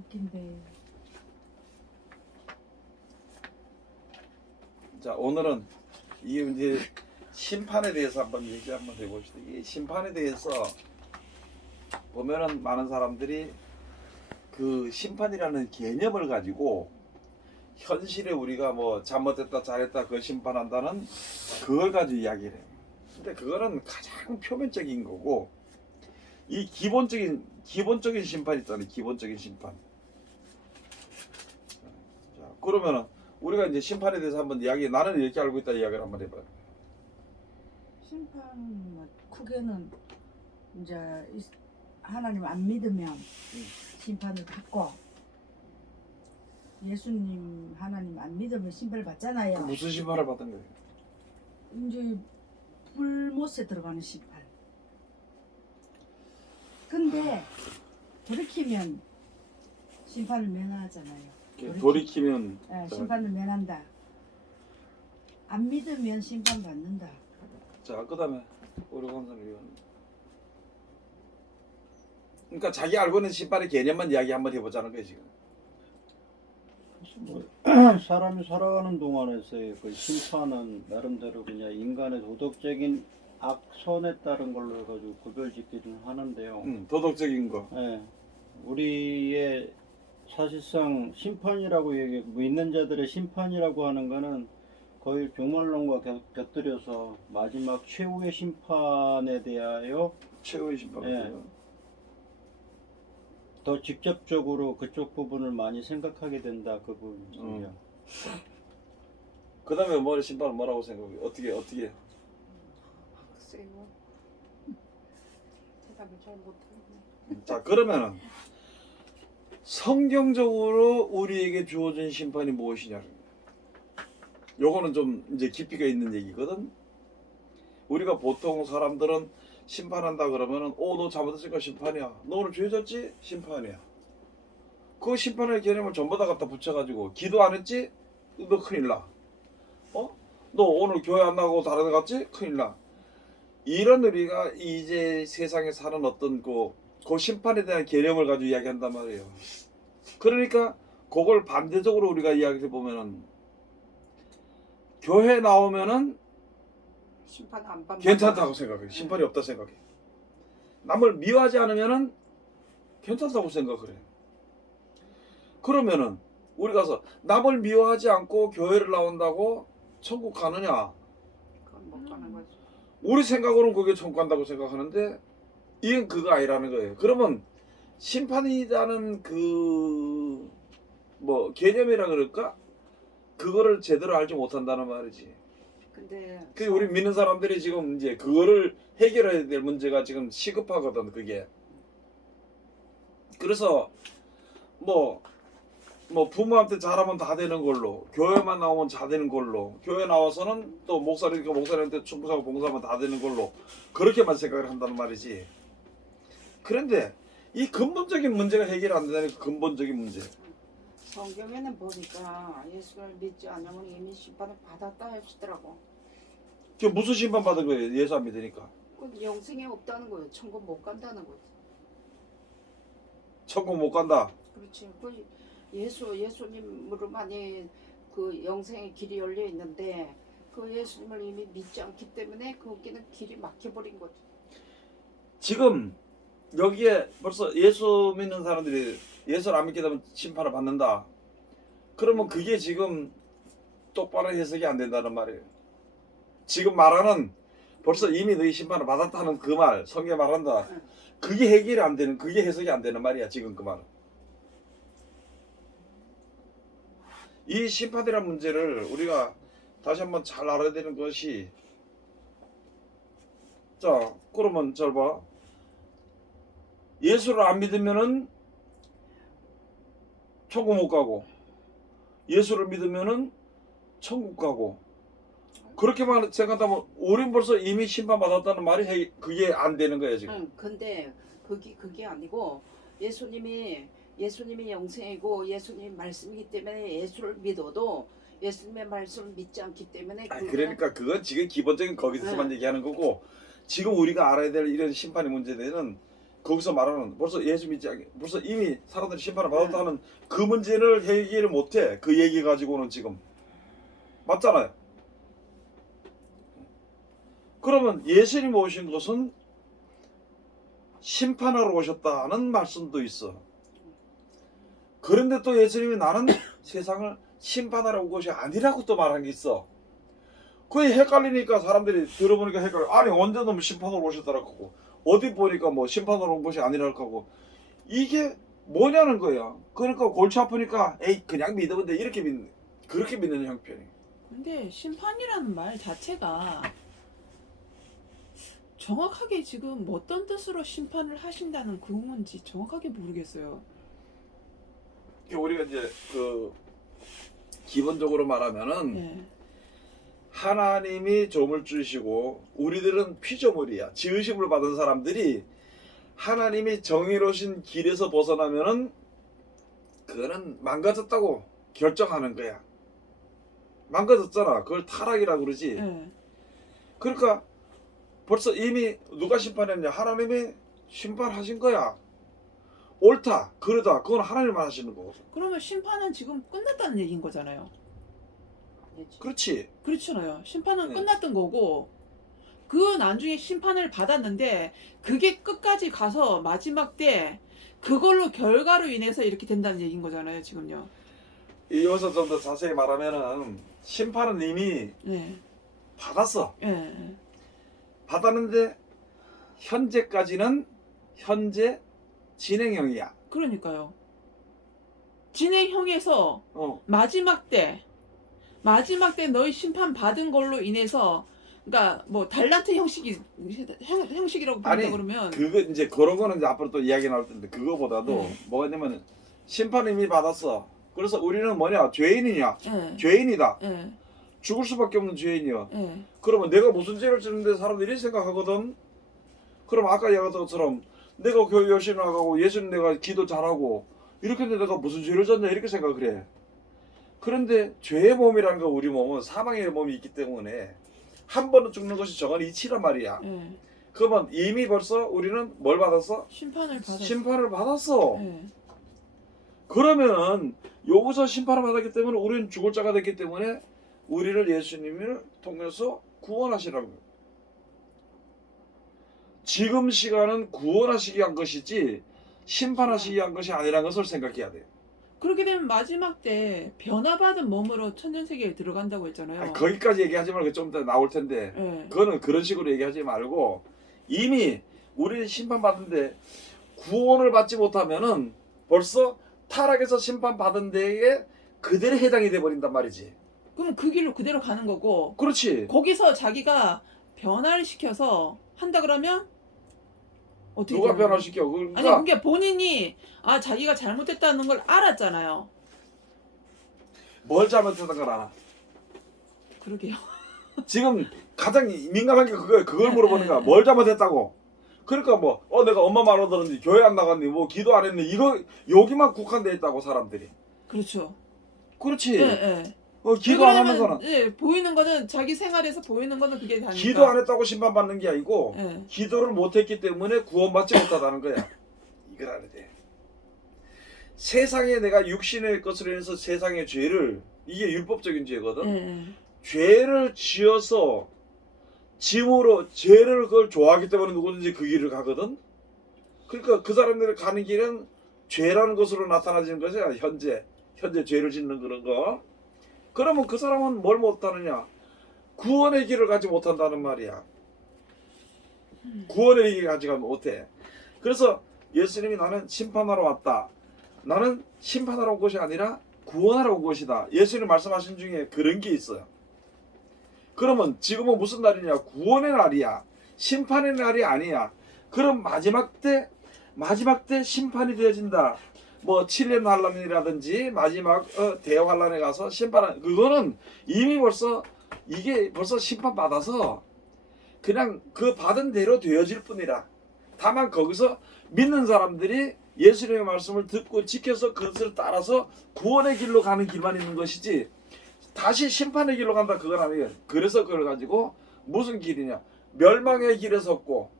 웃긴데. 자, 오늘은 이게 이제 심판에 대해서 한번 얘기 한번 해봅시다. 이 심판에 대해서 보면은 많은 사람들이 그 심판이라는 개념을 가지고 현실에 우리가 뭐 잘못했다 잘했다 그 심판한다는 그걸 가지고 이야기를 해요. 근데 그거는 가장 표면적인 거고, 이 기본적인 심판 있잖아요. 기본적인 심판. 자, 그러면은 우리가 이제 심판에 대해서 한번 나는 이렇게 알고 있다 이야기를 한번 해봐요. 심판 뭐 크게는 이제 하나님 안 믿으면 심판을 받고, 예수님 하나님 안 믿으면 심판을 받잖아요. 그 무슨 심판을 받은 거예요? 이제 불못에 들어가는 심판. 근데 돌이키면 심판을 면하잖아요. 돌이키면 네, 심판을 면한다. 안 믿으면 심판 받는다. 자, 그다음에 우리 강사님 의원. 그러니까 자기 알고 있는 심판의 개념만 이야기 한번 해보자는 거예요 지금. 뭐, 사람이 살아가는 동안에서의 그 심판은 나름대로 그냥 인간의 도덕적인 악선에 따른 걸로 해가지고 구별짓기는 하는데요. 도덕적인 거. 예, 우리의 사실상 심판이라고 믿는 자들의 심판이라고 하는 거는 거의 종말론과 곁들여서 마지막 최후의 심판에 대하여 최후의 심판. 예. 더 직접적으로 그쪽 부분을 많이 생각하게 된다 그 부분이요. 그다음에 뭐 심판은 뭐라고 생각해? 어떻게? 글쎄요. 대답을 잘 못하겠네. 자, 그러면은 성경적으로 우리에게 주어진 심판이 무엇이냐? 요거는 좀 이제 깊이가 있는 얘기거든. 우리가 보통 사람들은 심판한다 그러면은 너 잘못했으니까 심판이야. 너 오늘 죄졌지? 심판이야. 그 심판의 개념을 전부 다 갖다 붙여가지고 기도 안 했지? 너 큰일 나. 너 오늘 교회 안 나가고 다른 데 갔지? 큰일 나. 이런 우리가 이제 세상에 사는 어떤 그 심판에 대한 개념을 가지고 이야기한단 말이에요. 그러니까 그걸 반대적으로 우리가 이야기해 보면은 교회 나오면은 심판 안 받는 괜찮다고 생각해. 심판이 없다 생각해. 남을 미워하지 않으면은 괜찮다고 생각을 해. 그러면은 우리 가서 남을 미워하지 않고 교회를 나온다고 천국 가느냐? 그건 못 가는 거지. 우리 생각으로는 그게 천국 간다고 생각하는데 이건 그거 아니라는 거예요. 그러면 심판이라는 그 뭐 개념이라 그럴까? 그거를 제대로 알지 못한다는 말이지. 근데 그 우리 믿는 사람들이 지금 이제 그거를 해결해야 될 문제가 지금 시급하거든 그게. 그래서 뭐 부모한테 잘하면 다 되는 걸로, 교회만 나오면 다 되는 걸로, 교회 나와서는 또 목사니까 목사님한테 충성하고 봉사하면 다 되는 걸로 그렇게만 생각을 한다는 말이지. 그런데 이 근본적인 문제가 해결 안 되는 근본적인 문제. 성경에는 보니까 예수를 믿지 않으면 이미 심판을 받았다 하시더라고. 그게 무슨 심판 받은 거예요? 예수 안 믿으니까. 그 영생에 없다는 거예요. 천국 못 간다는 거지. 천국 못 간다. 그렇지. 그 예수님으로만이 그 영생의 길이 열려 있는데 그 예수님을 이미 믿지 않기 때문에 거기는 길이 막혀버린 거지. 지금 여기에 벌써 예수 믿는 사람들이 예수를 안 믿게 되면 심판을 받는다. 그러면 그게 지금 똑바로 해석이 안 된다는 말이에요. 지금 말하는 벌써 이미 너희 심판을 받았다는 그 말, 성경에 말한다. 그게 해결이 안 되는, 그게 해석이 안 되는 말이야. 지금 그 말은. 이 심판이라는 문제를 우리가 다시 한번 잘 알아야 되는 것이, 자, 그러면 잘 봐. 예수를 안 믿으면은 천국 못 가고, 예수를 믿으면은 천국 가고, 그렇게만 생각하면 우린 벌써 이미 심판받았다는 말이 그게 안 되는 거예요 지금. 응, 근데 그게 아니고 예수님이 영생이고 예수님 말씀이기 때문에 예수를 믿어도 예수님의 말씀을 믿지 않기 때문에 그러니까 그건 지금 기본적인 거기서만 얘기하는 거고, 지금 우리가 알아야 될 이런 심판의 문제는 거기서 말하는 벌써 예수 믿지 않게 벌써 이미 사람들이 심판을 받았다는 그 문제를 해결을 못해. 그 얘기 가지고는 지금 맞잖아요. 그러면 예수님 오신 것은 심판하러 오셨다는 말씀도 있어. 그런데 또 예수님이 나는 세상을 심판하러 온 것이 아니라고 또 말한 게 있어. 그게 헷갈리니까 사람들이 들어보니까 헷갈려. 아니 언제 너무 심판하러 오셨다라고 하고 어디 보니까 뭐 심판하러 온 것이 아니라고 하고 이게 뭐냐는 거야. 그러니까 골치 아프니까 에이 그냥 믿으면 돼 이렇게 그렇게 믿는 형편이. 근데 심판이라는 말 자체가 정확하게 지금 어떤 뜻으로 심판을 하신다는 그런 건지 정확하게 모르겠어요. 우리가 이제 그 기본적으로 말하면은 네. 하나님이 조물주시고 우리들은 피조물이야. 지으심을 받은 사람들이 하나님이 정의로우신 길에서 벗어나면은 그거는 망가졌다고 결정하는 거야. 망가졌잖아. 그걸 타락이라고 그러지. 네. 그러니까 벌써 이미 누가 심판했냐? 하나님이 심판하신 거야. 옳다, 그러다, 그건 하나님만 하시는 거고. 그러면 심판은 지금 끝났다는 얘기인 거잖아요. 그렇지. 그렇잖아요. 심판은 네. 끝났던 거고 그 나중에 심판을 받았는데 그게 끝까지 가서 마지막 때 그걸로 결과로 인해서 이렇게 된다는 얘기인 거잖아요. 지금요. 여기서 좀 더 자세히 말하면은 심판은 이미 네. 받았어. 네. 받았는데 현재까지는 현재 진행형이야. 그러니까요. 진행형에서 마지막 때 너희 심판 받은 걸로 인해서 그러니까 뭐 달란트 형식이라고 부른다 아니, 그러면 그거 이제 그런 거는 이제 앞으로 또 이야기 나올 텐데 그거보다도 네. 뭐가 있냐면 심판 이미 받았어. 그래서 우리는 뭐냐? 죄인이냐? 예. 죄인이다. 예. 죽을 수밖에 없는 죄인이야. 예. 그러면 내가 무슨 죄를 짓는데 사람들이 이렇게 생각하거든. 그럼 아까 얘기했던 것처럼 내가 교회 열심히 나가고 예수님 내가 기도 잘하고 이렇게 했는데 내가 무슨 죄를 졌냐 이렇게 생각을 해. 그런데 죄의 몸이라는 거 우리 몸은 사망의 몸이 있기 때문에 한 번은 죽는 것이 정한 이치란 말이야. 예. 그러면 이미 벌써 우리는 뭘 받았어? 심판을 받았어. 심판을 받았어. 예. 그러면은 여기서 심판을 받았기 때문에 우리는 죽을 자가 됐기 때문에 우리를 예수님을 통해서 구원하시라고. 지금 시간은 구원하시기 위한 것이지 심판하시기 위한 것이 아니라는 것을 생각해야 돼요. 그렇게 되면 마지막 때 변화받은 몸으로 천년세계에 들어간다고 했잖아요. 아니, 거기까지 얘기하지 말고 좀 더 나올 텐데 예. 그거는 그런 식으로 얘기하지 말고 이미 우리는 심판받은데 구원을 받지 못하면은 벌써 타락해서 심판받은 데에 그대로 해당이 돼버린단 말이지. 그럼 그 길로 그대로 가는 거고 그렇지. 거기서 자기가 변화를 시켜서 한다 그러면 어떻게 누가 되는 거예요? 변화시켜? 아니 그러니까 그러니까 본인이 자기가 잘못했다는 걸 알았잖아요. 뭘 잘못했던가. 그러게요. 지금 가장 민감한 게 그걸 네, 물어보는 거야. 네, 뭘 잘못했다고. 그러니까 뭐 내가 엄마 말 안 들었니, 교회 안 나갔니, 뭐 기도 안 했니, 이거 여기만 국한돼 있다고 사람들이. 그렇죠. 그렇지. 예, 예. 기도 안 하는 거는 예, 보이는 거는 자기 생활에서 보이는 거는 그게 다니까. 기도 안 했다고 심판받는 게 아니고 예. 기도를 못했기 때문에 구원받지 못하다는 거야. 이걸 알아야 돼. 세상에 내가 육신의 것으로 인해서 세상의 죄를, 이게 율법적인 죄거든. 예. 죄를 지어서 짐으로 죄를 그걸 좋아하기 때문에 누구든지 그 길을 가거든. 그러니까 그 사람들이 가는 길은 죄라는 것으로 나타나지는 거죠. 현재 죄를 짓는 그런 거. 그러면 그 사람은 뭘 못하느냐? 구원의 길을 가지 못한다는 말이야. 구원의 길을 가지 못해. 그래서 예수님이 나는 심판하러 왔다. 나는 심판하러 온 것이 아니라 구원하러 온 것이다. 예수님 말씀하신 중에 그런 게 있어요. 그러면 지금은 무슨 날이냐? 구원의 날이야. 심판의 날이 아니야. 그럼 마지막 때 심판이 되어진다. 뭐 7년 환란이라든지 마지막 대환란에 가서 심판한, 그거는 이미 벌써 이게 벌써 심판 받아서 그냥 그 받은 대로 되어질 뿐이라. 다만 거기서 믿는 사람들이 예수님의 말씀을 듣고 지켜서 그것을 따라서 구원의 길로 가는 길만 있는 것이지 다시 심판의 길로 간다 그건 아니에요. 그래서 그걸 가지고 무슨 길이냐? 멸망의 길에 섰고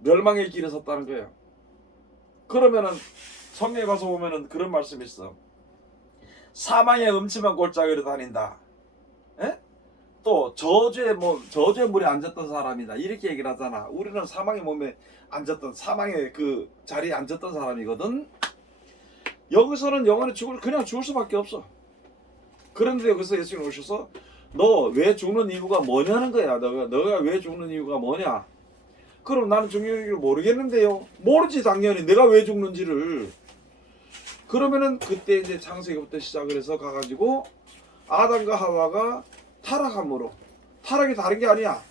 멸망의 길에 섰다는 거예요. 그러면은 성경에 가서 보면은 그런 말씀이 있어. 사망의 음침한 골짜기로 다닌다. 예? 또 저주의 물에 앉았던 사람이다. 이렇게 얘기를 하잖아. 우리는 사망의 몸에 앉았던, 사망의 그 자리에 앉았던 사람이거든. 여기서는 영원히 그냥 죽을 수밖에 없어. 그런데 여기서 예수님 오셔서 너 왜 죽는 이유가 뭐냐는 거야. 너가 왜 죽는 이유가 뭐냐. 그럼 나는 죽는 이유를 모르겠는데요. 모르지 당연히 내가 왜 죽는지를. 그러면은 그때 이제 창세기부터 시작을 해서 가가지고 아담과 하와가 타락함으로, 타락이 다른 게 아니야.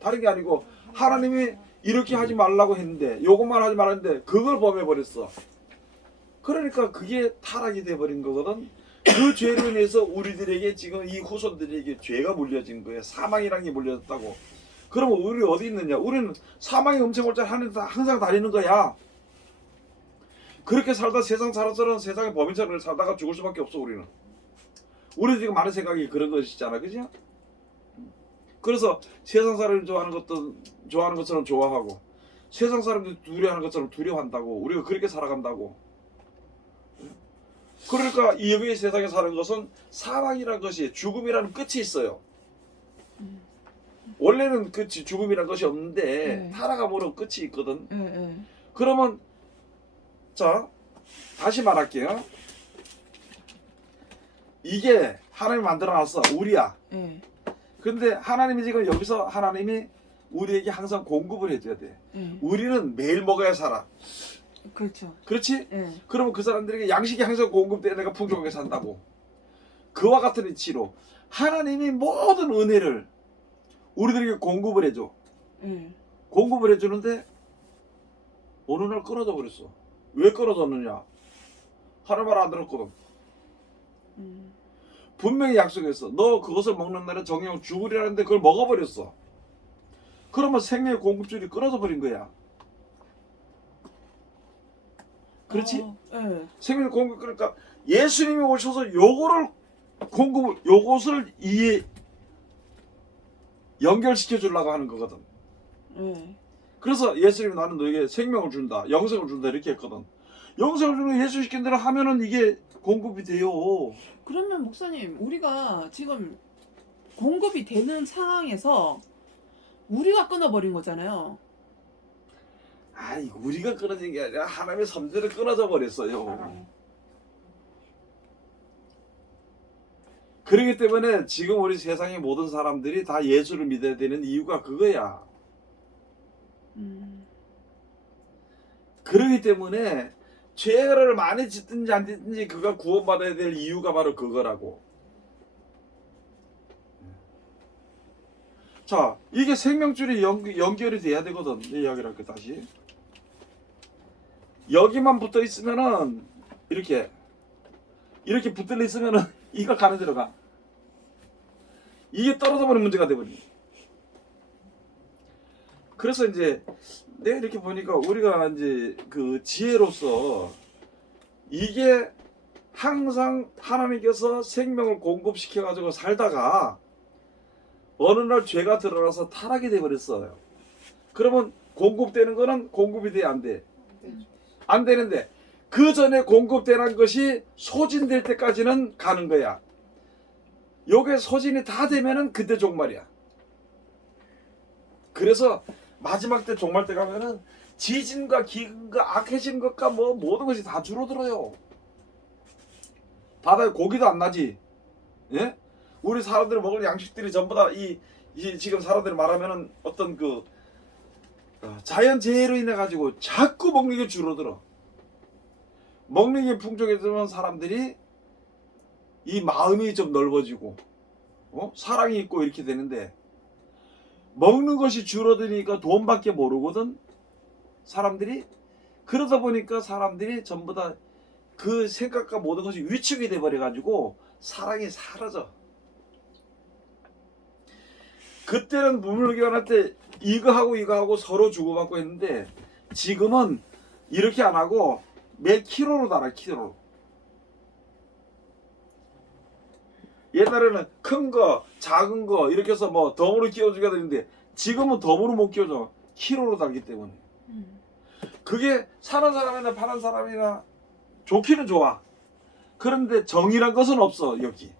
다른 게 아니고 하나님이 이렇게 하지 말라고 했는데, 요것만 하지 말았는데 그걸 범해버렸어. 그러니까 그게 타락이 돼버린 거거든. 그 죄로 인해서 우리들에게 지금 이 후손들에게 죄가 물려진 거예요. 사망이라는 게 물려졌다고. 그러면 우리 어디 있느냐? 우리는 사망의 음침골짜기 항상 다니는 거야. 그렇게 살다 세상 살아서는 세상의 범인처럼 살다가 죽을 수밖에 없어. 우리 지금 많은 생각이 그런 것이잖아, 그죠? 그래서 세상 사람이 좋아하는 것처럼 좋아하고, 세상 사람들이 두려워하는 것처럼 두려워한다고. 우리가 그렇게 살아간다고. 그러니까 이 여기 세상에 사는 것은 사망이라는 것이, 죽음이라는 끝이 있어요. 원래는 끝이, 죽음이라는 것이 없는데 타락함으로 끝이 있거든. 그러면 자, 다시 말할게요. 이게 하나님이 만들어놨어. 우리야. 근데 하나님이 지금 여기서 하나님이 우리에게 항상 공급을 해줘야 돼. 우리는 매일 먹어야 살아. 그렇죠. 그렇지? 그러면 그 사람들에게 양식이 항상 공급돼야 내가 풍족하게 산다고. 그와 같은 이치로 하나님이 모든 은혜를 우리들에게 공급을 해줘. 공급을 해주는데 어느 날 끊어져 버렸어. 왜 끊어졌느냐? 하나님 말 안 들었거든. 분명히 약속했어. 너 그것을 먹는 날은 정령 죽으리라는데 그걸 먹어버렸어. 그러면 생명의 공급줄이 끊어져 버린 거야. 그렇지? 생명의 공급, 그러니까 예수님이 오셔서 요것을 연결시켜 주려고 하는 거거든. 그래서 예수님이 나는 너에게 생명을 준다, 영생을 준다 이렇게 했거든. 영생을 주는 예수 시킨 대로 하면은 이게 공급이 돼요. 그러면 목사님, 우리가 지금 공급이 되는 상황에서 우리가 끊어버린 거잖아요. 아이, 우리가 끊어진 게 아니라 하나님의 섭리대로 끊어져 버렸어요. 그렇기 때문에 지금 우리 세상의 모든 사람들이 다 예수를 믿어야 되는 이유가 그거야. 그렇기 때문에 죄를 많이 짓든지 안 짓든지 그가 구원받아야 될 이유가 바로 그거라고. 자, 이게 생명줄이 연결이 돼야 되거든. 이 이야기를 할게 다시. 여기만 붙어 있으면은 이렇게 붙들려 있으면은 이가 가는 데로 가. 이게 떨어져 버리는 문제가 돼버려. 그래서 이제 내가 이렇게 보니까 우리가 이제 그 지혜로서 이게 항상 하나님께서 생명을 공급시켜 가지고 살다가 어느 날 죄가 드러나서 타락이 돼 버렸어요. 그러면 공급되는 거는 공급이 돼, 안 돼? 안 되는데 그 전에 공급되는 것이 소진될 때까지는 가는 거야. 요게 소진이 다 되면은 그때 종말이야. 그래서 마지막 때 종말 때 가면은 지진과 기근과 악해진 것과 뭐 모든 것이 다 줄어들어요. 바다에 고기도 안 나지. 예? 우리 사람들이 먹을 양식들이 전부 다 이 지금 사람들이 말하면은 어떤 그 자연 재해로 인해 가지고 자꾸 먹는 게 줄어들어. 먹는 게 풍족해지면 사람들이 이 마음이 좀 넓어지고 사랑이 있고 이렇게 되는데, 먹는 것이 줄어드니까 돈밖에 모르거든 사람들이. 그러다 보니까 사람들이 전부 다 그 생각과 모든 것이 위축이 돼 버려 가지고 사랑이 사라져. 그때는 문물교환할 때 이거 하고 서로 주고받고 했는데, 지금은 이렇게 안 하고 매 키로로 달아. 키로로. 옛날에는 큰 거 작은 거 이렇게 해서 뭐 덤으로 끼워주게 되는데 지금은 덤으로 못 끼워줘. 키로로 달기 때문에. 그게 사는 사람이나 파는 사람이나 좋기는 좋아. 그런데 정의란 것은 없어 여기.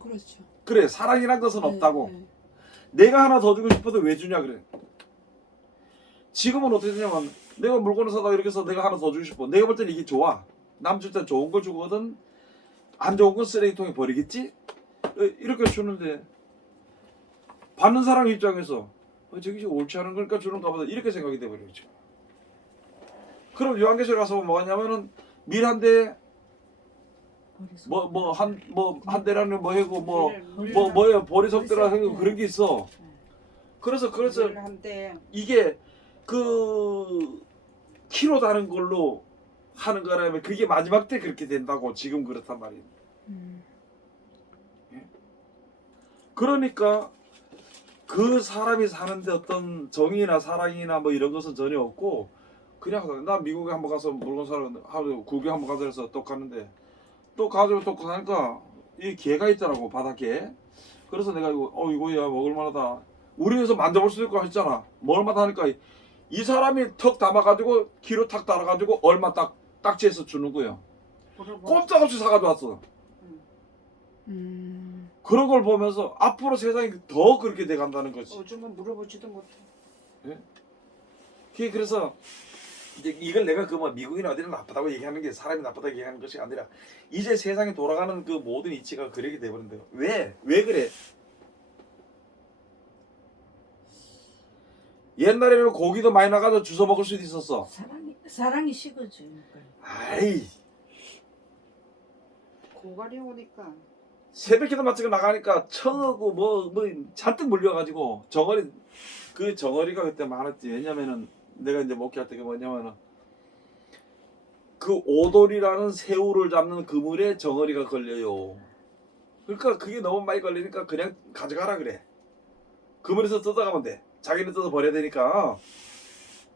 그렇죠. 그래 사랑이란 것은 네, 없다고. 네. 내가 하나 더 주고 싶어도 왜 주냐 그래. 지금은 어떻게 되냐면 내가 물건을 사다가 이렇게 해서 내가 하나 더 주고 싶어. 내가 볼 때는 이게 좋아. 남 줄 때 좋은 걸 주거든. 안 좋은 건 쓰레기통에 버리겠지? 이렇게 주는데 받는 사람 입장에서 저기 옳지 않은 거니까 주는가 보다 이렇게 생각이 돼버리죠. 그럼 요한계시록 가서 뭐가 냐면은 밀 한 대에 한 대라는 뭐 하고 뭐예요 보리석대라 하고 그런 게 있어. 그래서 한때 이게 그 키로 다른 걸로 하는 거라면 그게 마지막 때 그렇게 된다고 지금 그렇단 말이에요. 그러니까 그 사람이 사는데 어떤 정의나 사랑이나 뭐 이런 것은 전혀 없고 그냥 나 미국에 한번 가서 물건 사러 하루 구경 한번 가서 해서 또 갔는데 또 가지고 또 가니까 이 개가 있더라고 바닥에. 그래서 내가 이거야 먹을만하다. 우리에서 만져볼 수도 있고 했잖아. 먹을만하다 하니까 이 사람이 턱 담아가지고 키로 탁 달아가지고 얼마 딱 딱지해서 주는 거예요. 꼼짝없이 사가지고 왔어. 그런 걸 보면서 앞으로 세상이 더 그렇게 돼간다는 거지. 요즘은 물어보지도 못해. 그래서 이제 이걸 내가 그 뭐 미국이나 어디는 나쁘다고 얘기하는 게 사람이 나쁘다고 얘기하는 것이 아니라 이제 세상이 돌아가는 그 모든 이치가 그렇게 돼버린대요. 왜 그래? 옛날에는 고기도 많이 나가서 주워 먹을 수도 있었어. 사랑이 식어지니까. 아이 고갈이 오니까 새벽기도 마치고 나가니까 청하고 뭐 잔뜩 물려가지고 그 정어리가 그때 많았지. 왜냐면은 내가 이제 목회할 때가 뭐냐면은 그 오돌이라는 새우를 잡는 그물에 정어리가 걸려요. 그러니까 그게 너무 많이 걸리니까 그냥 가져가라 그래. 그물에서 뜯어가면 돼. 자기는 뜯어 버려야 되니까.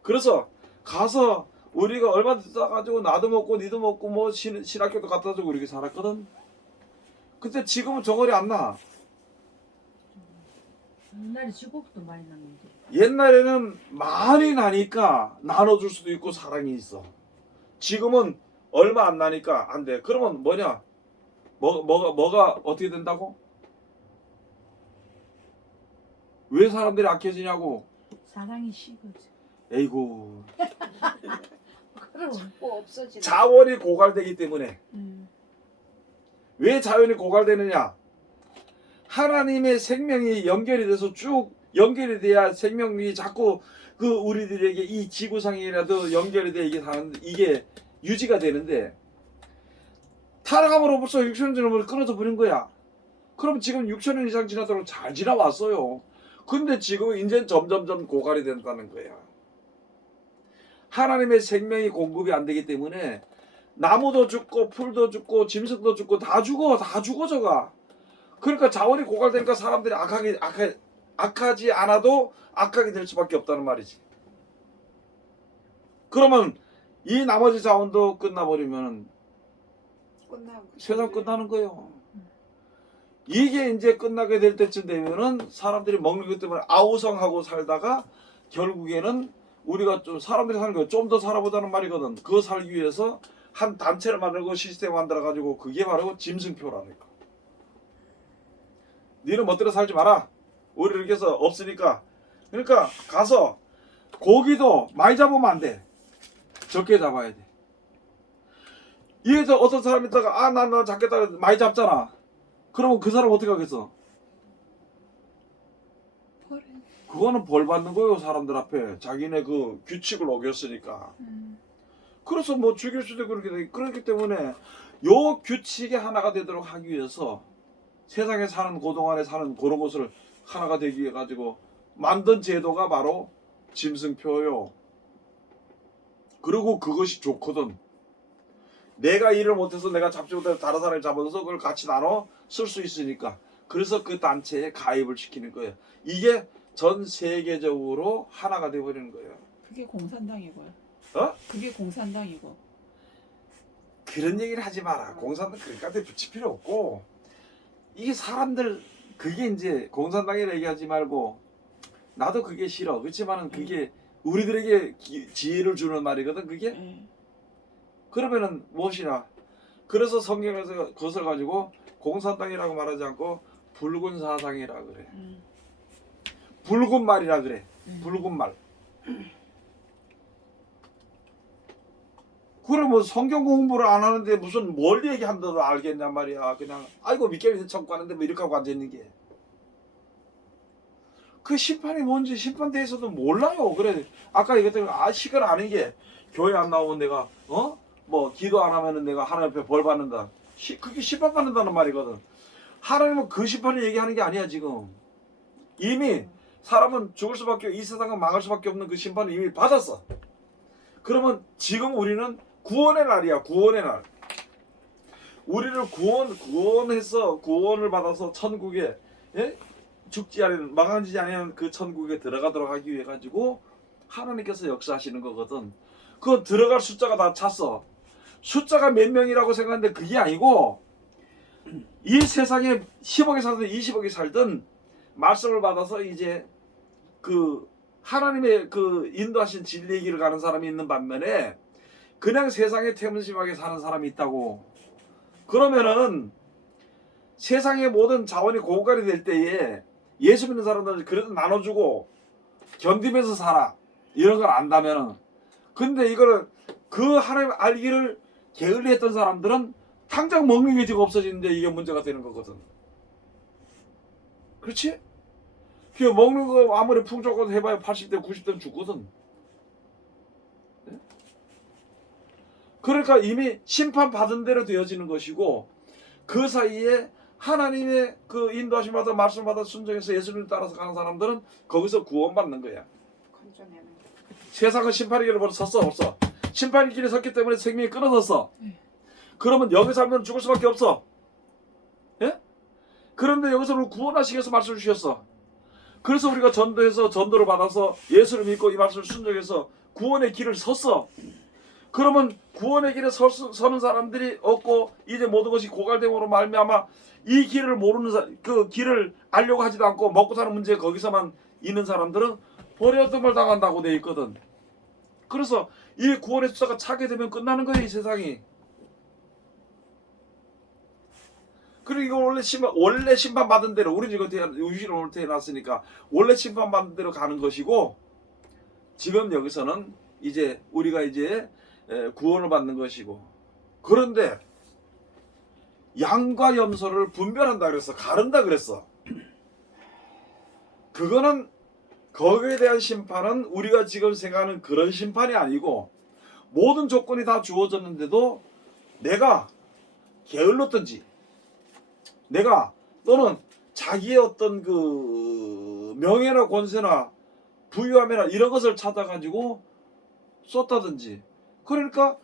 그래서 가서 우리가 얼마 뜯어가지고 나도 먹고 니도 먹고 뭐 신학교도 갖다 주고 이렇게 살았거든. 근데 지금은 정어리 안 나. 옛날에 주걱도 많이 났는데. 옛날에는 많이 나니까 나눠줄 수도 있고 사랑이 있어. 지금은 얼마 안 나니까 안 돼. 그러면 뭐냐? 뭐가 어떻게 된다고? 왜 사람들이 악해지냐고? 사랑이 식어져. 에이구. 그럼 뭐 없어지네. 자원이 고갈되기 때문에. 왜 자원이 고갈되느냐? 하나님의 생명이 연결이 돼서 쭉 연결이 돼야 생명이 자꾸 그 우리들에게 이 지구상이라도 연결이 돼 이게 유지가 되는데 타락함으로 벌써 6,000년 전에 끊어져 버린 거야. 그럼 지금 6,000년 이상 지나도록 잘 지나왔어요. 근데 지금 이제 점점점 고갈이 된다는 거야. 하나님의 생명이 공급이 안 되기 때문에 나무도 죽고 풀도 죽고 짐승도 죽고 다 죽어져가. 그러니까 자원이 고갈되니까 사람들이 악하지 않아도 악하게 될 수밖에 없다는 말이지. 그러면 이 나머지 자원도 끝나버리면 세상 끝나는 거예요. 이게 이제 끝나게 될 때쯤 되면은 사람들이 먹는 것 때문에 아우성하고 살다가 결국에는 우리가 좀 사람들이 사는 거예요. 좀 더 살아보자는 말이거든. 그거 살기 위해서 한 단체를 만들고 시스템 만들어가지고 그게 바로 짐승표라니까. 니는 멋대로 살지 마라. 우리 이렇게 해서 없으니까. 그러니까 가서 고기도 많이 잡으면 안 돼. 적게 잡아야 돼. 이래서 어떤 사람이 있다가 나 잡겠다 많이 잡잖아. 그러면 그 사람 어떻게 하겠어? 그거는 벌 받는 거예요. 사람들 앞에. 자기네 그 규칙을 어겼으니까. 그래서 뭐 죽일 수도 그렇게 돼. 그렇기 때문에 요 규칙의 하나가 되도록 하기 위해서 세상에 사는 그동안에 사는 그런 것을 하나가 되기 위해 가지고 만든 제도가 바로 짐승표요. 그리고 그것이 좋거든. 내가 일을 못해서 내가 잡지 못해서 다른 사람이 잡아서 그걸 같이 나눠 쓸 수 있으니까. 그래서 그 단체에 가입을 시키는 거예요. 이게 전 세계적으로 하나가 되어버리는 거예요. 그게 공산당이고요. 어? 그게 공산당이고. 그런 얘기를 하지 마라. 공산당 그렇게까지 붙일 필요 없고. 이게 사람들 그게 이제 공산당이라 얘기하지 말고 나도 그게 싫어. 그렇지만은 그게 우리들에게 지혜를 주는 말이거든 그게. 예. 그러면은 무엇이냐? 그래서 성경에서 그것을 가지고 공산당이라고 말하지 않고 붉은 사상이라 그래. 붉은 말이라 그래. 붉은 말. 그래 뭐 성경 공부를 안 하는데 무슨 뭘 얘기한다도 알겠냔 말이야. 그냥 아이고 믿겠는데 천국 가는데 뭐 이렇게 하고 앉아있는 게. 그 심판이 뭔지 심판에 대해서도 몰라요. 그래 아까 얘기했던 시간 아닌 게 교회 안 나오면 내가 뭐 기도 안 하면은 내가 하나님 앞에 벌 받는다. 그게 심판 받는다는 말이거든. 하나님은 그 심판을 얘기하는 게 아니야 지금. 이미 사람은 죽을 수밖에 이 세상은 망할 수밖에 없는 그 심판을 이미 받았어. 그러면 지금 우리는 구원의 날이야. 구원의 날. 우리를 구원해서 구원을 받아서 천국에 죽지 않은 망하지 않은 그 천국에 들어가도록 하기 위해 가지고 하나님께서 역사하시는 거거든. 그 들어갈 숫자가 다 찼어. 숫자가 몇 명이라고 생각하는데 그게 아니고 이 세상에 10억이 살든 20억이 살든 말씀을 받아서 이제 그 하나님의 그 인도하신 진리의 길을 가는 사람이 있는 반면에 그냥 세상에 태문심하게 사는 사람이 있다고. 그러면은 세상의 모든 자원이 고갈이 될 때에 예수 믿는 사람들은 그래도 나눠주고 견디면서 살아 이런 걸 안다면은, 근데 이거를 그 하나님 알기를 게을리했던 사람들은 당장 먹는 게 지금 없어지는데 이게 문제가 되는 거거든. 그렇지? 그 먹는 거 아무리 풍족하고 해봐야 80대 90대는 죽거든. 네? 그러니까 이미 심판받은 대로 되어지는 것이고 그 사이에 하나님의 그 인도하심 받아 말씀 받아 순종해서 예수님을 따라서 가는 사람들은 거기서 구원받는 거야. 건져내는 거. 세상은 심판의 길을 벌써 섰어 없어? 심판의 길에 섰기 때문에 생명이 끊어졌어. 그러면 여기 살면 죽을 수밖에 없어. 예? 그런데 여기서 우리를 구원하시기 위해서 말씀을 주셨어. 그래서 우리가 전도해서 전도를 받아서 예수를 믿고 이 말씀을 순종해서 구원의 길을 섰어. 그러면 구원의 길에 서는 사람들이 없고 이제 모든 것이 고갈됨으로 말미암아 이 길을 모르는 그 길을 알려고 하지도 않고 먹고 사는 문제 거기서만 있는 사람들은 버려둠을 당한다고 돼 있거든. 그래서 이 구원의 숫자가 차게 되면 끝나는 거예요, 이 세상이. 그리고 이거 원래 심판 받은 대로 우리 지금 유시로 오늘 태어났으니까 원래 심판 받은 대로 가는 것이고, 지금 여기서는 이제 우리가 이제 구원을 받는 것이고, 그런데 양과 염소를 분별한다 그랬어. 가른다 그랬어. 그거는 거기에 대한 심판은 우리가 지금 생각하는 그런 심판이 아니고 모든 조건이 다 주어졌는데도 내가 게을렀든지 내가 또는 자기의 어떤 그 명예나 권세나 부유함이나 이런 것을 찾아가지고 썼다든지, 그러니까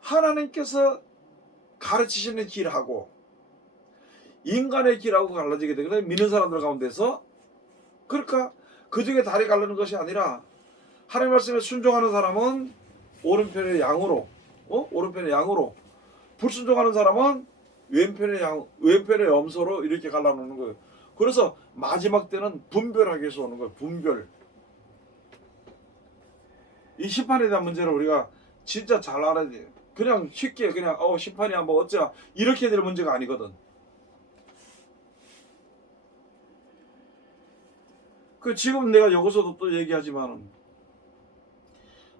하나님께서 가르치시는 길하고 인간의 길하고 갈라지게 되거든요. 믿는 사람들 가운데서. 그러니까 그 중에 다리 갈르는 것이 아니라 하나님 말씀에 순종하는 사람은 오른편의 양으로, 오른편의 양으로, 불순종하는 사람은 왼편의 염소로 이렇게 갈라놓는 거예요. 그래서 마지막 때는 분별하기 위해서 오는 거예요. 분별. 이 심판에 대한 문제를 우리가 진짜 잘 알아야 돼요. 그냥 쉽게 그냥 심판이야 뭐 어쩌야 이렇게 될 문제가 아니거든. 그 지금 내가 여기서도 또 얘기하지만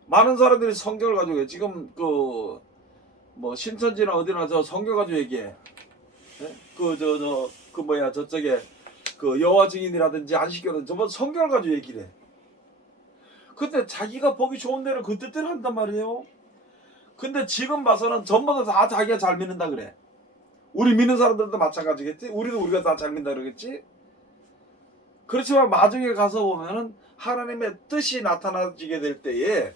많은 사람들이 성경을 가지고 지금 그 뭐 신천지나 어디나 저 성경 가지고 얘기해. 저쪽에 그 여호와 증인이라든지 안식교라든지 전부 성경을 가지고 얘기를 해. 근데 자기가 보기 좋은 대로 그 뜻대로 한단 말이에요. 근데 지금 봐서는 전부 다 자기가 잘 믿는다 그래. 우리 믿는 사람들도 마찬가지겠지. 우리가 다 잘 믿는다 그러겠지. 그렇지만 나중에 가서 보면은 하나님의 뜻이 나타나지게 될 때에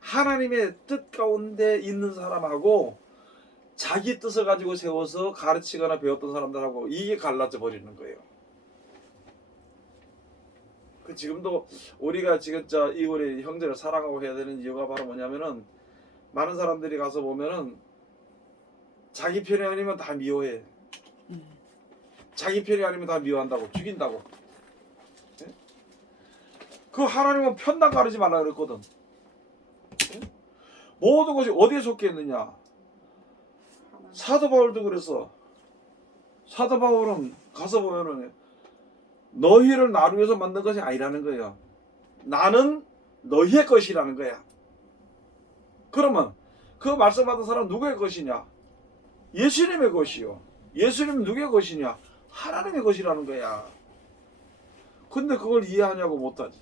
하나님의 뜻 가운데 있는 사람하고 자기 뜻을 가지고 세워서 가르치거나 배웠던 사람들하고 이게 갈라져 버리는 거예요. 그 지금도 우리가 지금 이 우리 형제를 사랑하고 해야 되는 이유가 바로 뭐냐면은 많은 사람들이 가서 보면은 자기 편이 아니면 다 미워해. 자기 편이 아니면 다 미워한다고, 죽인다고. 그 하나님은 편당 가르지 말라 그랬거든. 모든 것이 어디에 속해 있느냐? 사도 바울도 그래서 사도 바울은 가서 보면은 너희를 나를 위해서 만든 것이 아니라는 거예요. 나는 너희의 것이라는 거야. 그러면 그 말씀 받은 사람 누구의 것이냐? 예수님의 것이요. 예수님은 누구의 것이냐? 하나님의 것이라는 거야. 근데 그걸 이해하냐고 못하지.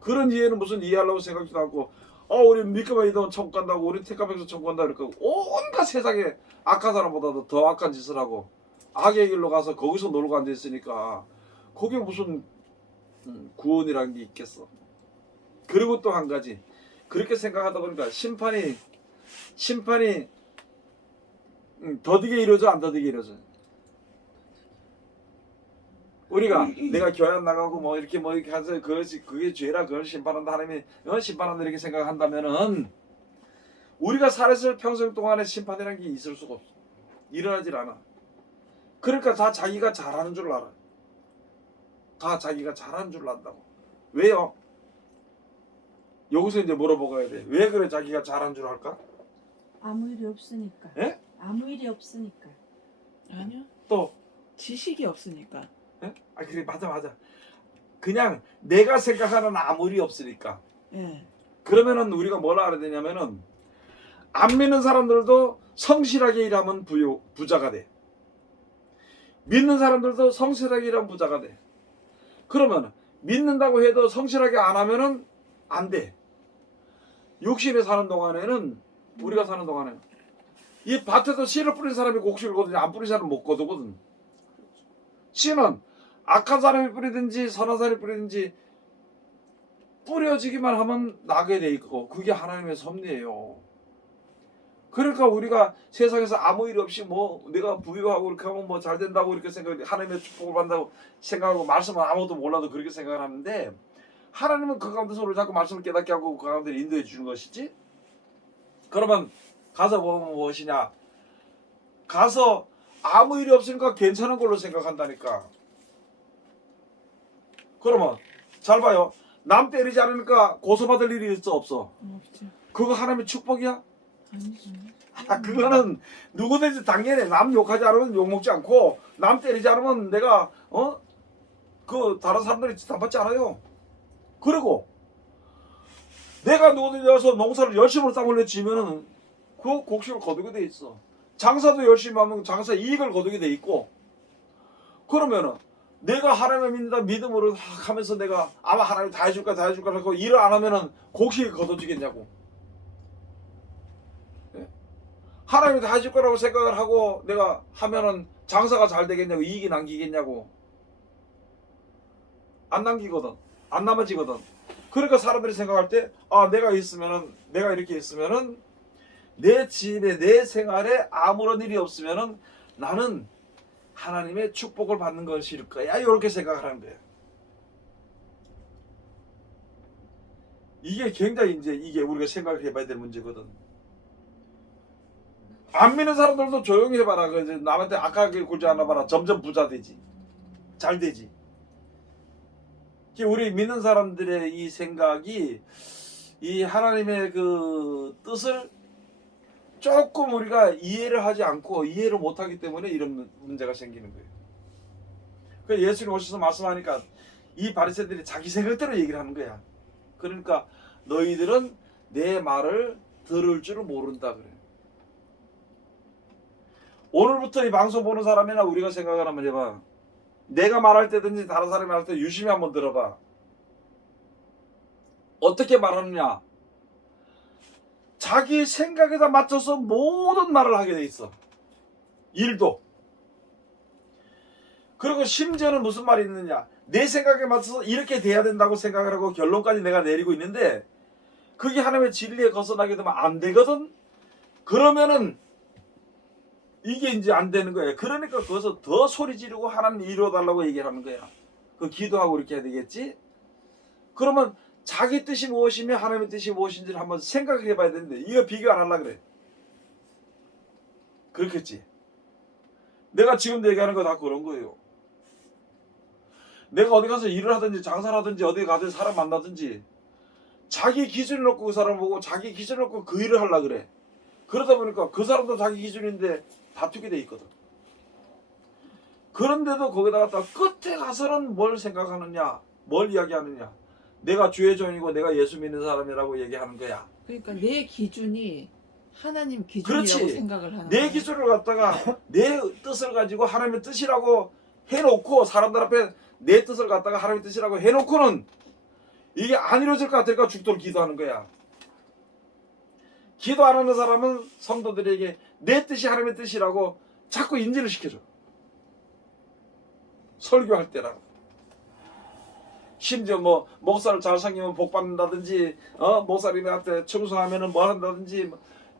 그런 이해는 무슨 이해하려고 생각지도 않고 우리 믿기만 믿으면 천국 간다고 우리 택감에서 천국 간다 그러니까 온갖 세상에 악한 사람보다도 더 악한 짓을 하고 악의 길로 가서 거기서 놀고 앉아있으니까 거기에 무슨 구원이라는 게 있겠어. 그리고 또 한 가지 그렇게 생각하다 보니까 심판이 더디게 이루어져 안 더디게 이루어져. 우리가 내가 교회 안 나가고 뭐 이렇게 해서 그게 죄라 그걸 심판한다 하나님이 심판한다 이렇게 생각한다면은 우리가 살았을 평생 동안에 심판이라는 게 있을 수가 없어. 일어나질 않아. 그러니까 다 자기가 잘하는 줄 알아. 다 자기가 잘하는 줄 안다고. 왜요? 여기서 이제 물어보아야 돼. 왜 그래 자기가 잘하는 줄 알까? 아무 일이 없으니까. 예? 아무 일이 없으니까. 아니요. 또 지식이 없으니까. 예? 그래 맞아. 그냥 내가 생각하는 아무 일이 없으니까. 예. 그러면은 우리가 뭐라 알아야 되냐면은 안 믿는 사람들도 성실하게 일하면 부자가 돼. 믿는 사람들도 성실하게 일하면 부자가 돼. 그러면 믿는다고 해도 성실하게 안 하면은 안 돼. 육신에 사는 동안에는 우리가 사는 동안에는 이 밭에도 씨를 뿌린 사람이 곡식을 거두지 안 뿌린 사람은 못 거두거든. 씨는 악한 사람이 뿌리든지 선한 사람이 뿌리든지 뿌려지기만 하면 나게 돼 있고 그게 하나님의 섭리예요. 그러니까 우리가 세상에서 아무 일 없이 뭐 내가 부유하고 이렇게 하면 뭐 잘 된다고 이렇게 생각 하나님의 축복을 받는다고 생각하고 말씀은 아무도 몰라도 그렇게 생각을 하는데 하나님은 그 가운데서 우리를 자꾸 말씀을 깨닫게 하고 그 가운데 인도해 주는 것이지. 그러면 가서 보면 무엇이냐? 가서 아무 일이 없으니까 괜찮은 걸로 생각한다니까. 그러면 잘 봐요. 남 때리지 않으니까 고소받을 일이 있어 없어? 없지. 그거 하나님의 축복이야? 아니죠. 그거는 누구든지 당연히 남 욕하지 않으면 욕먹지 않고 남 때리지 않으면 내가 그 다른 사람들이 지탄받지 않아요. 그리고 내가 누구든지 와서 농사를 열심히 땀 흘려 지면은 그 곡식을 거두게 돼 있어. 장사도 열심히 하면 장사 이익을 거두게 돼 있고 그러면은 내가 하나님을 믿는다 믿음으로 하면서 내가 아마 하나님 다 해줄까 하고 일을 안 하면은 곡식이 거둬지겠냐고. 하나님이 다 해줄 거라고 생각을 하고 내가 하면은 장사가 잘 되겠냐고 이익이 남기겠냐고. 안 남기거든. 안 남아지거든. 그러니까 사람들이 생각할 때 내가 이렇게 있으면은 내 집에 내 생활에 아무런 일이 없으면은 나는 하나님의 축복을 받는 것일 거야. 이렇게 생각을 하는 거예요. 이게 굉장히 이게 우리가 생각을 해봐야 될 문제거든. 안 믿는 사람들도 조용히 해봐라. 남한테 악하게 굴지 않아봐라. 점점 부자 되지. 잘 되지. 우리 믿는 사람들의 이 생각이 이 하나님의 그 뜻을 조금 우리가 이해를 하지 않고 이해를 못하기 때문에 이런 문제가 생기는 거예요. 그 예수님 오셔서 말씀하니까 이 바리새인들이 자기 생각대로 얘기를 하는 거야. 그러니까 너희들은 내 말을 들을 줄 모른다 그래. 오늘부터 이 방송 보는 사람이나 우리가 생각을 한번 해봐. 내가 말할 때든지 다른 사람이 말할 때 유심히 한번 들어봐. 어떻게 말하느냐? 자기 생각에다 맞춰서 모든 말을 하게 돼 있어. 일도. 그리고 심지어는 무슨 말이 있느냐? 내 생각에 맞춰서 이렇게 돼야 된다고 생각을 하고 결론까지 내가 내리고 있는데 그게 하나님의 진리에 거슬나게 되면 안 되거든? 그러면은 이게 이제 안 되는 거예요. 그러니까 거기서 더 소리 지르고 하나님 이루어달라고 얘기하는 거야. 그 기도하고 이렇게 해야 되겠지? 그러면 자기 뜻이 무엇이며 하나님의 뜻이 무엇인지를 한번 생각을 해봐야 되는데 이거 비교 안 하려고 그래. 그렇겠지? 내가 지금도 얘기하는 거 다 그런 거예요. 내가 어디 가서 일을 하든지 장사를 하든지 어디 가든지 사람 만나든지 자기 기준을 놓고 그 사람 보고 자기 기준을 놓고 그 일을 하려고 그래. 그러다 보니까 그 사람도 자기 기준인데 다투게 돼 있거든. 그런데도 거기다 갖다 끝에 가서는 뭘 생각하느냐, 뭘 이야기하느냐. 내가 주의 종이고 내가 예수 믿는 사람이라고 얘기하는 거야. 그러니까 내 기준이 하나님 기준이라고 그렇지. 생각을 하는 내 거야. 기준을 갖다가 내 뜻을 가지고 하나님의 뜻이라고 해놓고 사람들 앞에 내 뜻을 갖다가 하나님의 뜻이라고 해놓고는 이게 안 이루어질 것 같으니까 죽도록 기도하는 거야. 기도 안 하는 사람은 성도들에게 내 뜻이 하나님의 뜻이라고 자꾸 인지를 시켜줘. 설교할 때라고. 심지어 뭐 목사를 잘 섬기면 복 받는다든지 목사님한테 충성하면은 뭐 한다든지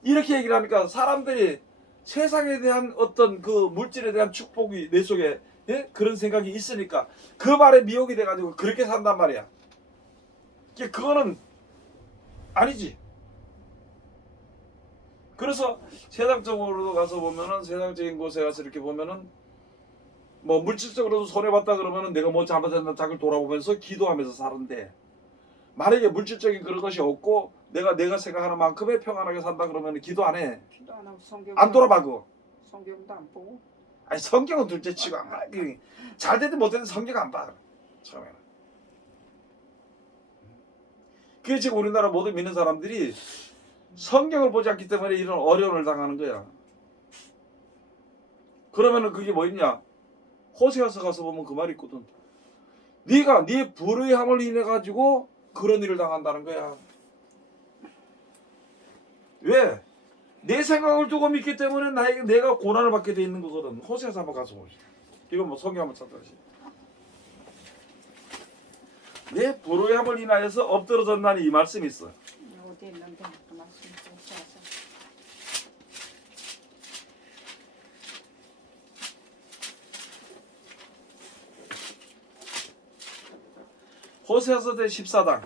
이렇게 얘기를 하니까 사람들이 세상에 대한 어떤 그 물질에 대한 축복이 내 속에 예? 그런 생각이 있으니까 그 말에 미혹이 돼가지고 그렇게 산단 말이야. 그거는 아니지. 그래서 세상적으로도 가서 보면은 세상적인 곳에 가서 이렇게 보면은 뭐 물질적으로도 손해봤다 그러면은 내가 뭐 잘못했나 자기를 돌아보면서 기도하면서 사는데 만약에 물질적인 그런 것이 없고 내가 생각하는 만큼의 평안하게 산다 그러면 기도 안 해. 기도 안 하고 성경 안 돌아봐 그거. 성경도 안 보고. 아니 성경은 둘째 치고 안 봐. 잘 되든 못 되든 성경 안 봐. 처음에는. 그게 지금 우리나라 모든 믿는 사람들이 성경을 보지 않기 때문에 이런 어려움을 당하는 거야. 그러면은 그게 뭐 있냐? 호세아서 가서 보면 그 말이 있거든. 네가 네 불의함을 인해 가지고 그런 일을 당한다는 거야. 왜? 내 생각을 두고 믿기 때문에 내가 고난을 받게 돼 있는 거거든. 호세아서 한번 가서 보시죠. 이건 뭐 성경 한번 찾아보시. 내 불의함을 인하여서 엎드러졌나니 이 말씀이 있어. 어디 있는데 그 말씀 보셔서. 호세아서 대 14장.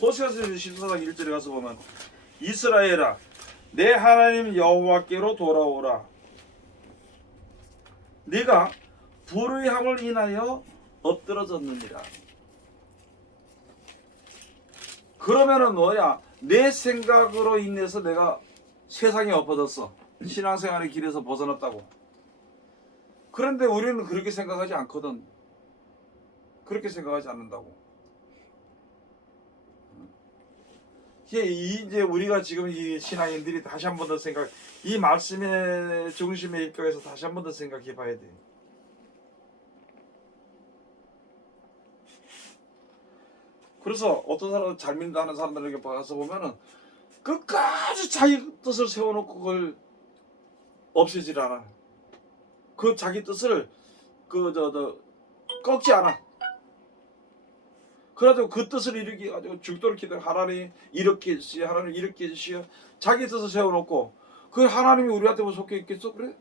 호세아서 14장 1절에 가서 보면 이스라엘아 내 하나님 여호와께로 돌아오라. 네가 불의함을 인하여 엎드러졌느니라. 그러면은 뭐야? 내 생각으로 인해서 내가 세상에 엎어졌어. 신앙생활의 길에서 벗어났다고. 그런데 우리는 그렇게 생각하지 않거든. 그렇게 생각하지 않는다고. 이제 우리가 지금 이 신앙인들이 다시 한 번 더 이 말씀의 중심에 입각해서 다시 한 번 더 생각해 봐야 돼. 그래서 어떤 사람 잘 믿는다는 사람들에게 봐서 보면은 끝까지 자기 뜻을 세워놓고 그걸 없애질 않아. 그 자기 뜻을 꺾지 않아. 그래도 그 뜻을 이루기 가지고 죽도록 기도 하나님 이렇게 해주시오. 하나님 이렇게 해주시오. 자기 뜻을 세워놓고 그 하나님이 우리한테 뭐 속해 있겠어? 그래?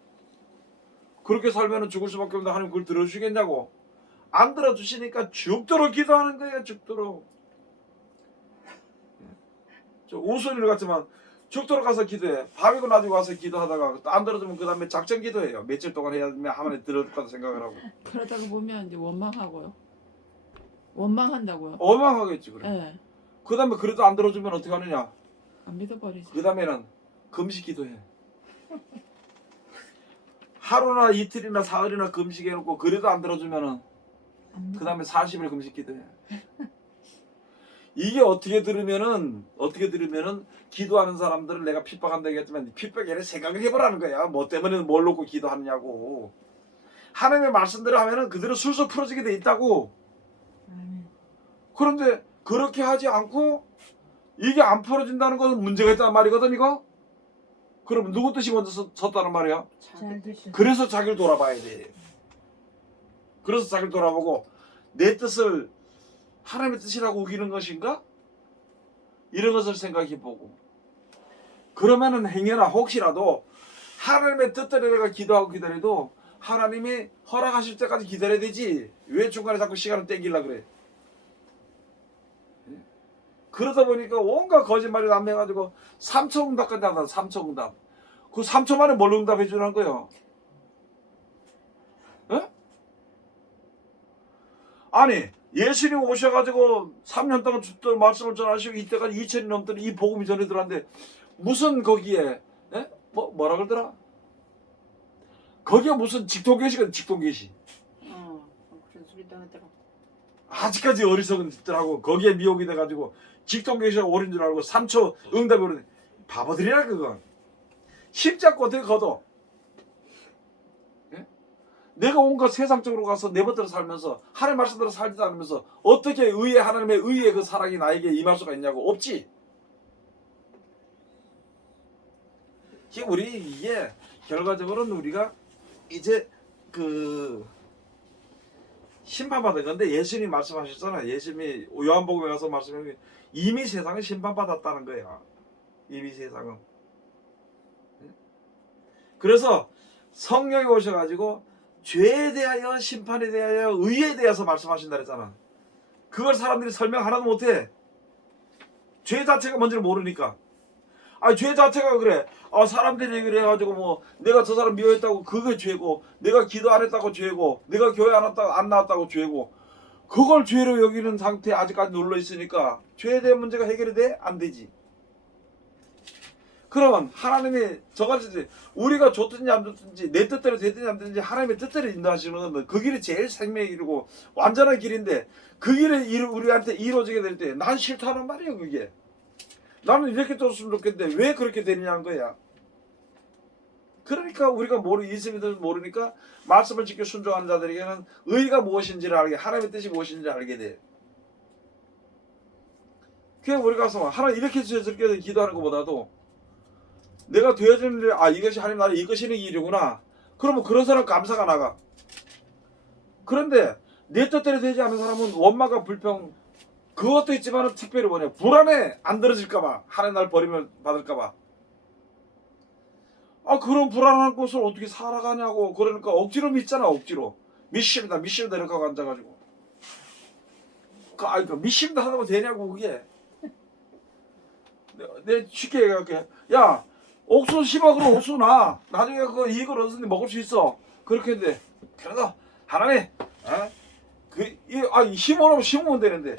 그렇게 살면은 죽을 수밖에 없는데 하나님 그걸 들어주시겠냐고. 안 들어주시니까 죽도록 기도하는 거예요. 죽도록. 우스갯소리 같지만 죽도록 가서 기도해. 밤이고 낮이고 가서 기도하다가 안 들어주면 그 다음에 작전 기도해요. 며칠 동안 해야 되면 하나님 들어줄 거다 생각을 하고. 그러다가 보면 이제 원망하고요. 원망한다고요. 어망하겠지 그래. 예. 그 다음에 그래도 안 들어주면 어떻게 하느냐. 안 믿어버리지. 그 다음에는 금식 기도해. 하루나 이틀이나 사흘이나 금식해놓고 그래도 안 들어주면은 그 다음에 40일 금식 기도해. 이게 어떻게 들으면은 기도하는 사람들은 내가 핍박한다고 했지만 핍박이 아니라 생각을 해보라는 거야. 뭐 때문에 뭘 놓고 기도하느냐고. 하나님의 말씀대로 하면은 그대로 술술 풀어지게 돼 있다고. 그런데 그렇게 하지 않고 이게 안 풀어진다는 것은 문제가 있다는 말이거든 이거. 그럼 누구 뜻이 먼저 섰다는 말이야? 그래서 자기를 돌아봐야 돼. 그래서 자기를 돌아보고 내 뜻을 하나님의 뜻이라고 우기는 것인가? 이런 것을 생각해보고 그러면은 행여나 혹시라도 하나님의 뜻대로 내가 기도하고 기다려도 하나님이 허락하실 때까지 기다려야 되지 왜 중간에 자꾸 시간을 땡기려고 그래? 그러다 보니까 온갖 거짓말이 남해가지고 3초 응답까지 한다. 3초 응답. 그 3초 만에 뭘 응답해 주는 거예요? 예? 아니 예수님 오셔가지고 3년 동안 말씀을 전하시고 이때까지 2000이 넘더니 이 복음이 전해 들어왔는데 무슨 거기에 예? 뭐라 그러더라? 거기에 무슨 직통계시거든. 직통계시. 그런 소리도 하더라. 아직까지 어리석은 짓들하고 거기에 미혹이 돼가지고 직통계시가 옳은 줄 알고 3초 응답이 오르네. 바보들이라 그건. 십자가 어떻게 걷어? 예? 내가 온갖 세상적으로 가서 내 멋대로 살면서 하나님 말씀대로 살지도 않으면서 어떻게 하나님의 의의 그 사랑이 나에게 임할 수가 있냐고. 없지. 우리 이게 결과적으로는 우리가 이제 그 심판받은 건데 예수님이 말씀하셨잖아요. 예수님이 요한복음에 가서 말씀하신 이미 세상은 심판받았다는 거야. 이미 세상은. 그래서 성령이 오셔가지고 죄에 대하여 심판에 대하여 의에 대해서 말씀하신다 그랬잖아. 그걸 사람들이 설명 하나도 못해. 죄 자체가 뭔지를 모르니까. 아니 죄 자체가 그래. 사람들이 그래가지고 뭐 내가 저 사람 미워했다고 그게 죄고, 내가 기도 안 했다고 죄고, 내가 교회 안 나왔다고 죄고, 그걸 죄로 여기는 상태에 아직까지 눌러 있으니까 죄에 대한 문제가 해결이 돼? 안 되지. 그러면 하나님이 저같이 우리가 좋든지 안 좋든지 내 뜻대로 되든지 안 되든지 하나님의 뜻대로 인도하시는 건 그 길이 제일 생명의 길이고 완전한 길인데 그 길이 우리한테 이루어지게 될 때 난 싫다는 말이에요. 그게 나는 이렇게 줬으면 좋겠는데 왜 그렇게 되느냐는 거야. 그러니까 우리가 예수님을 모르니까 말씀을 지켜 순종하는 자들에게는 의가 무엇인지를 알게, 하나님의 뜻이 무엇인지를 알게 돼. 그냥 우리 가서 하나님 이렇게 해주세요 저렇게 기도하는 것보다도 내가 되어지는 일, 이것이 하나님 나라 이것이는 일이구나. 그러면 그런 사람 감사가 나가. 그런데 내 뜻대로 되지 않은 사람은 원망과 불평 그것도 있지만 특별히 뭐냐 불안해. 안 들어질까봐, 하나님 날 버리면 받을까봐. 그런 불안한 것을 어떻게 살아가냐고. 그러니까 억지로 믿잖아. 억지로 믿습니다 이렇게 하고 앉아가지고 믿습니다 하다고 되냐고. 그게 내 쉽게 얘기할게. 야 옥수수 심어. 그럼 옥수수 나 나중에 그거 이익을 얻었는데 먹을 수 있어. 그렇게 했는데 그래도 하나님 심으면 되는데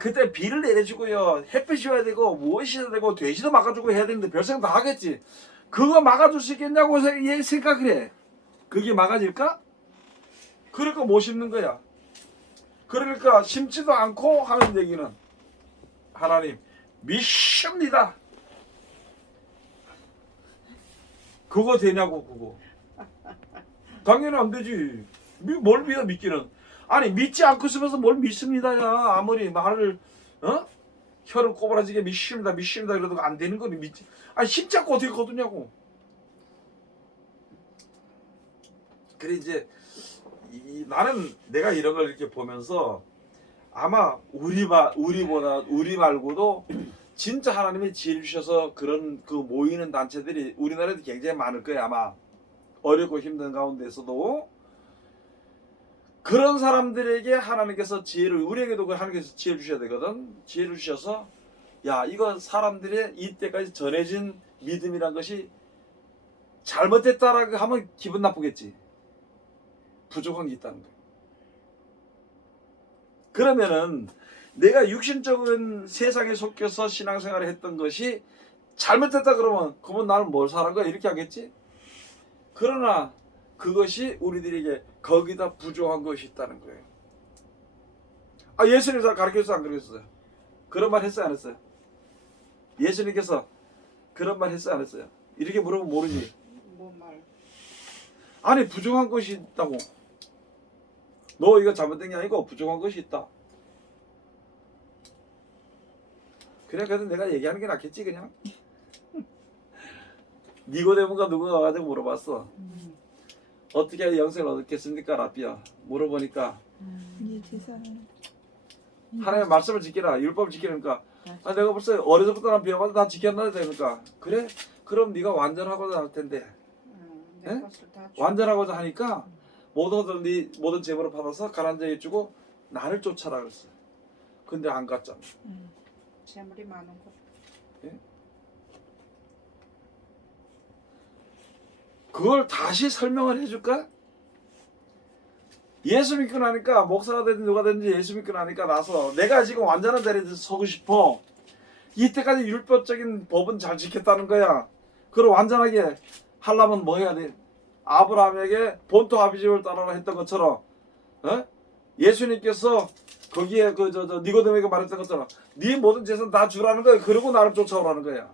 그때 비를 내려주고요 햇빛이 와야 되고 무엇이 해야 되고 돼지도 막아주고 해야 되는데 별생각 다 하겠지. 그거 막아줄 수 있겠냐고 얘 생각을 해. 그게 막아질까? 그러니까 못 심는 거야. 그러니까 심지도 않고 하는 얘기는 하나님 믿습니다. 그거 되냐고. 그거 당연히 안 되지. 뭘 믿어 믿기는. 아니 믿지 않고 있으면서 뭘 믿습니다야. 아무리 말을 혀를 꼬부라지게 믿습니다 이러도 안 되는 거니 믿지. 심지 않고 어떻게 거두냐고. 그래 이제 나는 내가 이런 걸 이렇게 보면서 아마 우리 말고도 진짜 하나님이 지혜 주셔서 그런 그 모이는 단체들이 우리나라에도 굉장히 많을 거야. 아마 어렵고 힘든 가운데서도 그런 사람들에게 하나님께서 지혜를, 우리에게도 하나님께서 지혜 주셔야 되거든. 지혜를 주셔서 야 이거 사람들의 이때까지 전해진 믿음이란 것이 잘못됐다라고 하면 기분 나쁘겠지. 부족한 게 있다는 거야. 그러면은 내가 육신적인 세상에 속해서 신앙생활을 했던 것이 잘못됐다 그러면 나는 뭘 살한 거야 이렇게 하겠지. 그러나 그것이 우리들에게 거기다 부족한 것이 있다는 거예요. 예수님 다 가르쳤어요 안 가르쳤어요? 그런 말 했어요 안 했어요? 예수님께서 그런 말 했어요 안 했어요? 이렇게 물으면 모르지. 뭔 말? 아니 부족한 것이 있다고. 너 이거 잘못된 게 아니고 부족한 것이 있다. 그래도 내가 얘기하는 게 낫겠지 그냥. 니고데모가 누구가 와가지고 물어봤어. 어떻게 영생을 얻겠습니까 라비야. 물어보니까 하나님의 말씀을 지키라 율법을 지키니까 내가 벌써 어려서부터 난 배워가지고 다 지켰나 되니까 그래? 그럼 네가 완전하고자 할 텐데 완전하고자 하니까 모든 것을 모든 재물을 받아서 가난자에게 주고 나를 쫓아라 그랬어. 근데 안 갔잖아. 재물이 많은 것. 그걸 다시 설명을 해줄까? 예수 믿고 나니까 목사가 되든 누가 되든지 예수 믿고 나니까 나서 내가 지금 완전한 자리에 서고 싶어. 이때까지 율법적인 법은 잘 지켰다는 거야. 그걸 완전하게 하려면 뭐 해야 돼? 아브라함에게 본토 아비집을 따라라 했던 것처럼, 어? 예수님께서 거기에 니고데모에게 말했던 것처럼 네 모든 재산 다 주라는 거야. 그러고 나를 쫓아오라는 거야.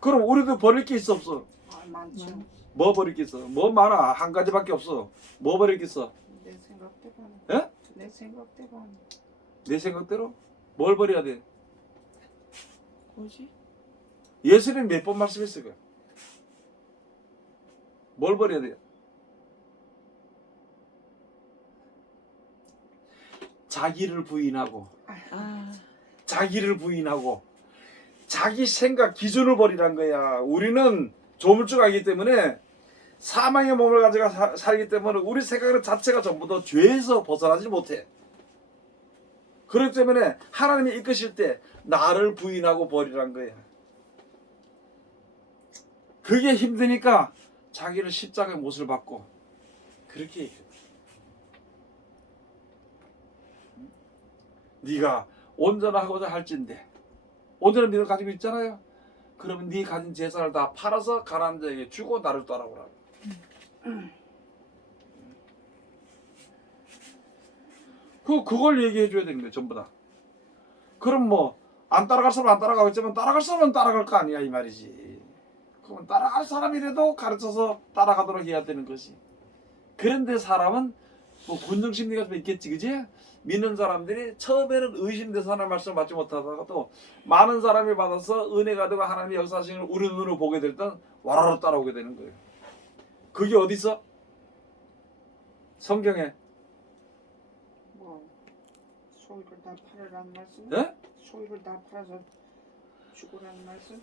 그럼 우리도 버릴 게 있어 없어? 많죠. 뭐 버릴 게 있어? 뭐 많아? 한 가지밖에 없어. 뭐 버릴 게 있어? 내 생각대로. 예? 내 생각대로. 내 생각대로? 뭘 버려야 돼? 뭐지? 예수님 몇 번 말씀했어요? 뭘 버려야 돼요? 자기를 부인하고, 아, 자기를 부인하고, 자기 생각 기준을 버리란 거야. 우리는 조물주가이기 때문에 사망의 몸을 가지고 살기 때문에 우리 생각 자체가 전부 다 죄에서 벗어나지 못해. 그렇기 때문에 하나님이 이끄실 때 나를 부인하고 버리란 거야. 그게 힘드니까 자기를 십자가의 못을 받고 그렇게 얘기해. 네가 온전하고자 할진대 온전한 믿음을 가지고 있잖아요. 그러면 네 가진 재산을 다 팔아서 가난한 자에게 주고 나를 따라오라. 그걸 얘기해 줘야 되는 거예요. 전부 다. 그럼 뭐 안 따라갈 사람은 안 따라가겠지만 따라갈 사람은 따라갈 거 아니야 이 말이지. 그러면 따라갈 사람이라도 가르쳐서 따라가도록 해야 되는 것이. 그런데 사람은 뭐 군중심리가 좀 있겠지, 그지? 믿는 사람들이 처음에는 의심돼서 하나님 말씀을 받지 못하다가도 많은 사람이 받아서 은혜가 되고 하나님의 역사하시는 걸 우리 눈으로 보게 될 땐 와라로 따라오게 되는 거예요. 그게 어디 있어? 성경에. 뭐 소유를 다 팔으라는 말씀? 예? 소유를 다 팔아서 죽으라는 말씀?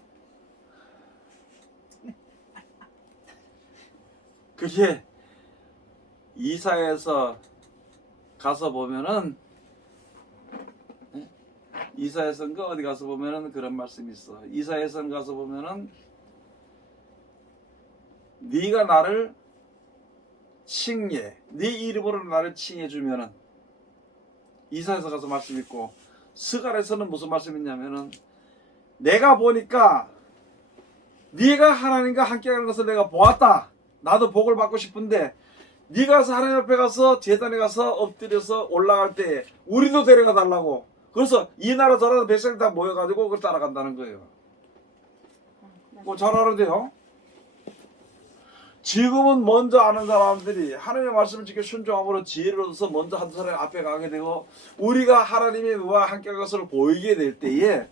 그게 이사야에서 가서 보면은 이사야서인가 어디 가서 보면은 그런 말씀이 있어. 이사야서 가서 보면은 네가 나를 칭해, 네 이름으로 나를 칭해 주면은 이사야서 가서 말씀 있고 스가랴에서는 무슨 말씀 있냐면은 내가 보니까 네가 하나님과 함께하는 것을 내가 보았다. 나도 복을 받고 싶은데 네가 가서 하나님 앞에 가서 제단에 가서 엎드려서 올라갈 때 우리도 데려가 달라고. 그래서 이 나라 저 나라 백성이 다 모여가지고 그걸 따라간다는 거예요. 뭐 잘하는데요. 지금은 먼저 아는 사람들이 하나님의 말씀을 지켜 순종함으로 지혜를 얻어서 먼저 한 사람 앞에 가게 되고 우리가 하나님의 의와 함께 것을 보이게 될 때에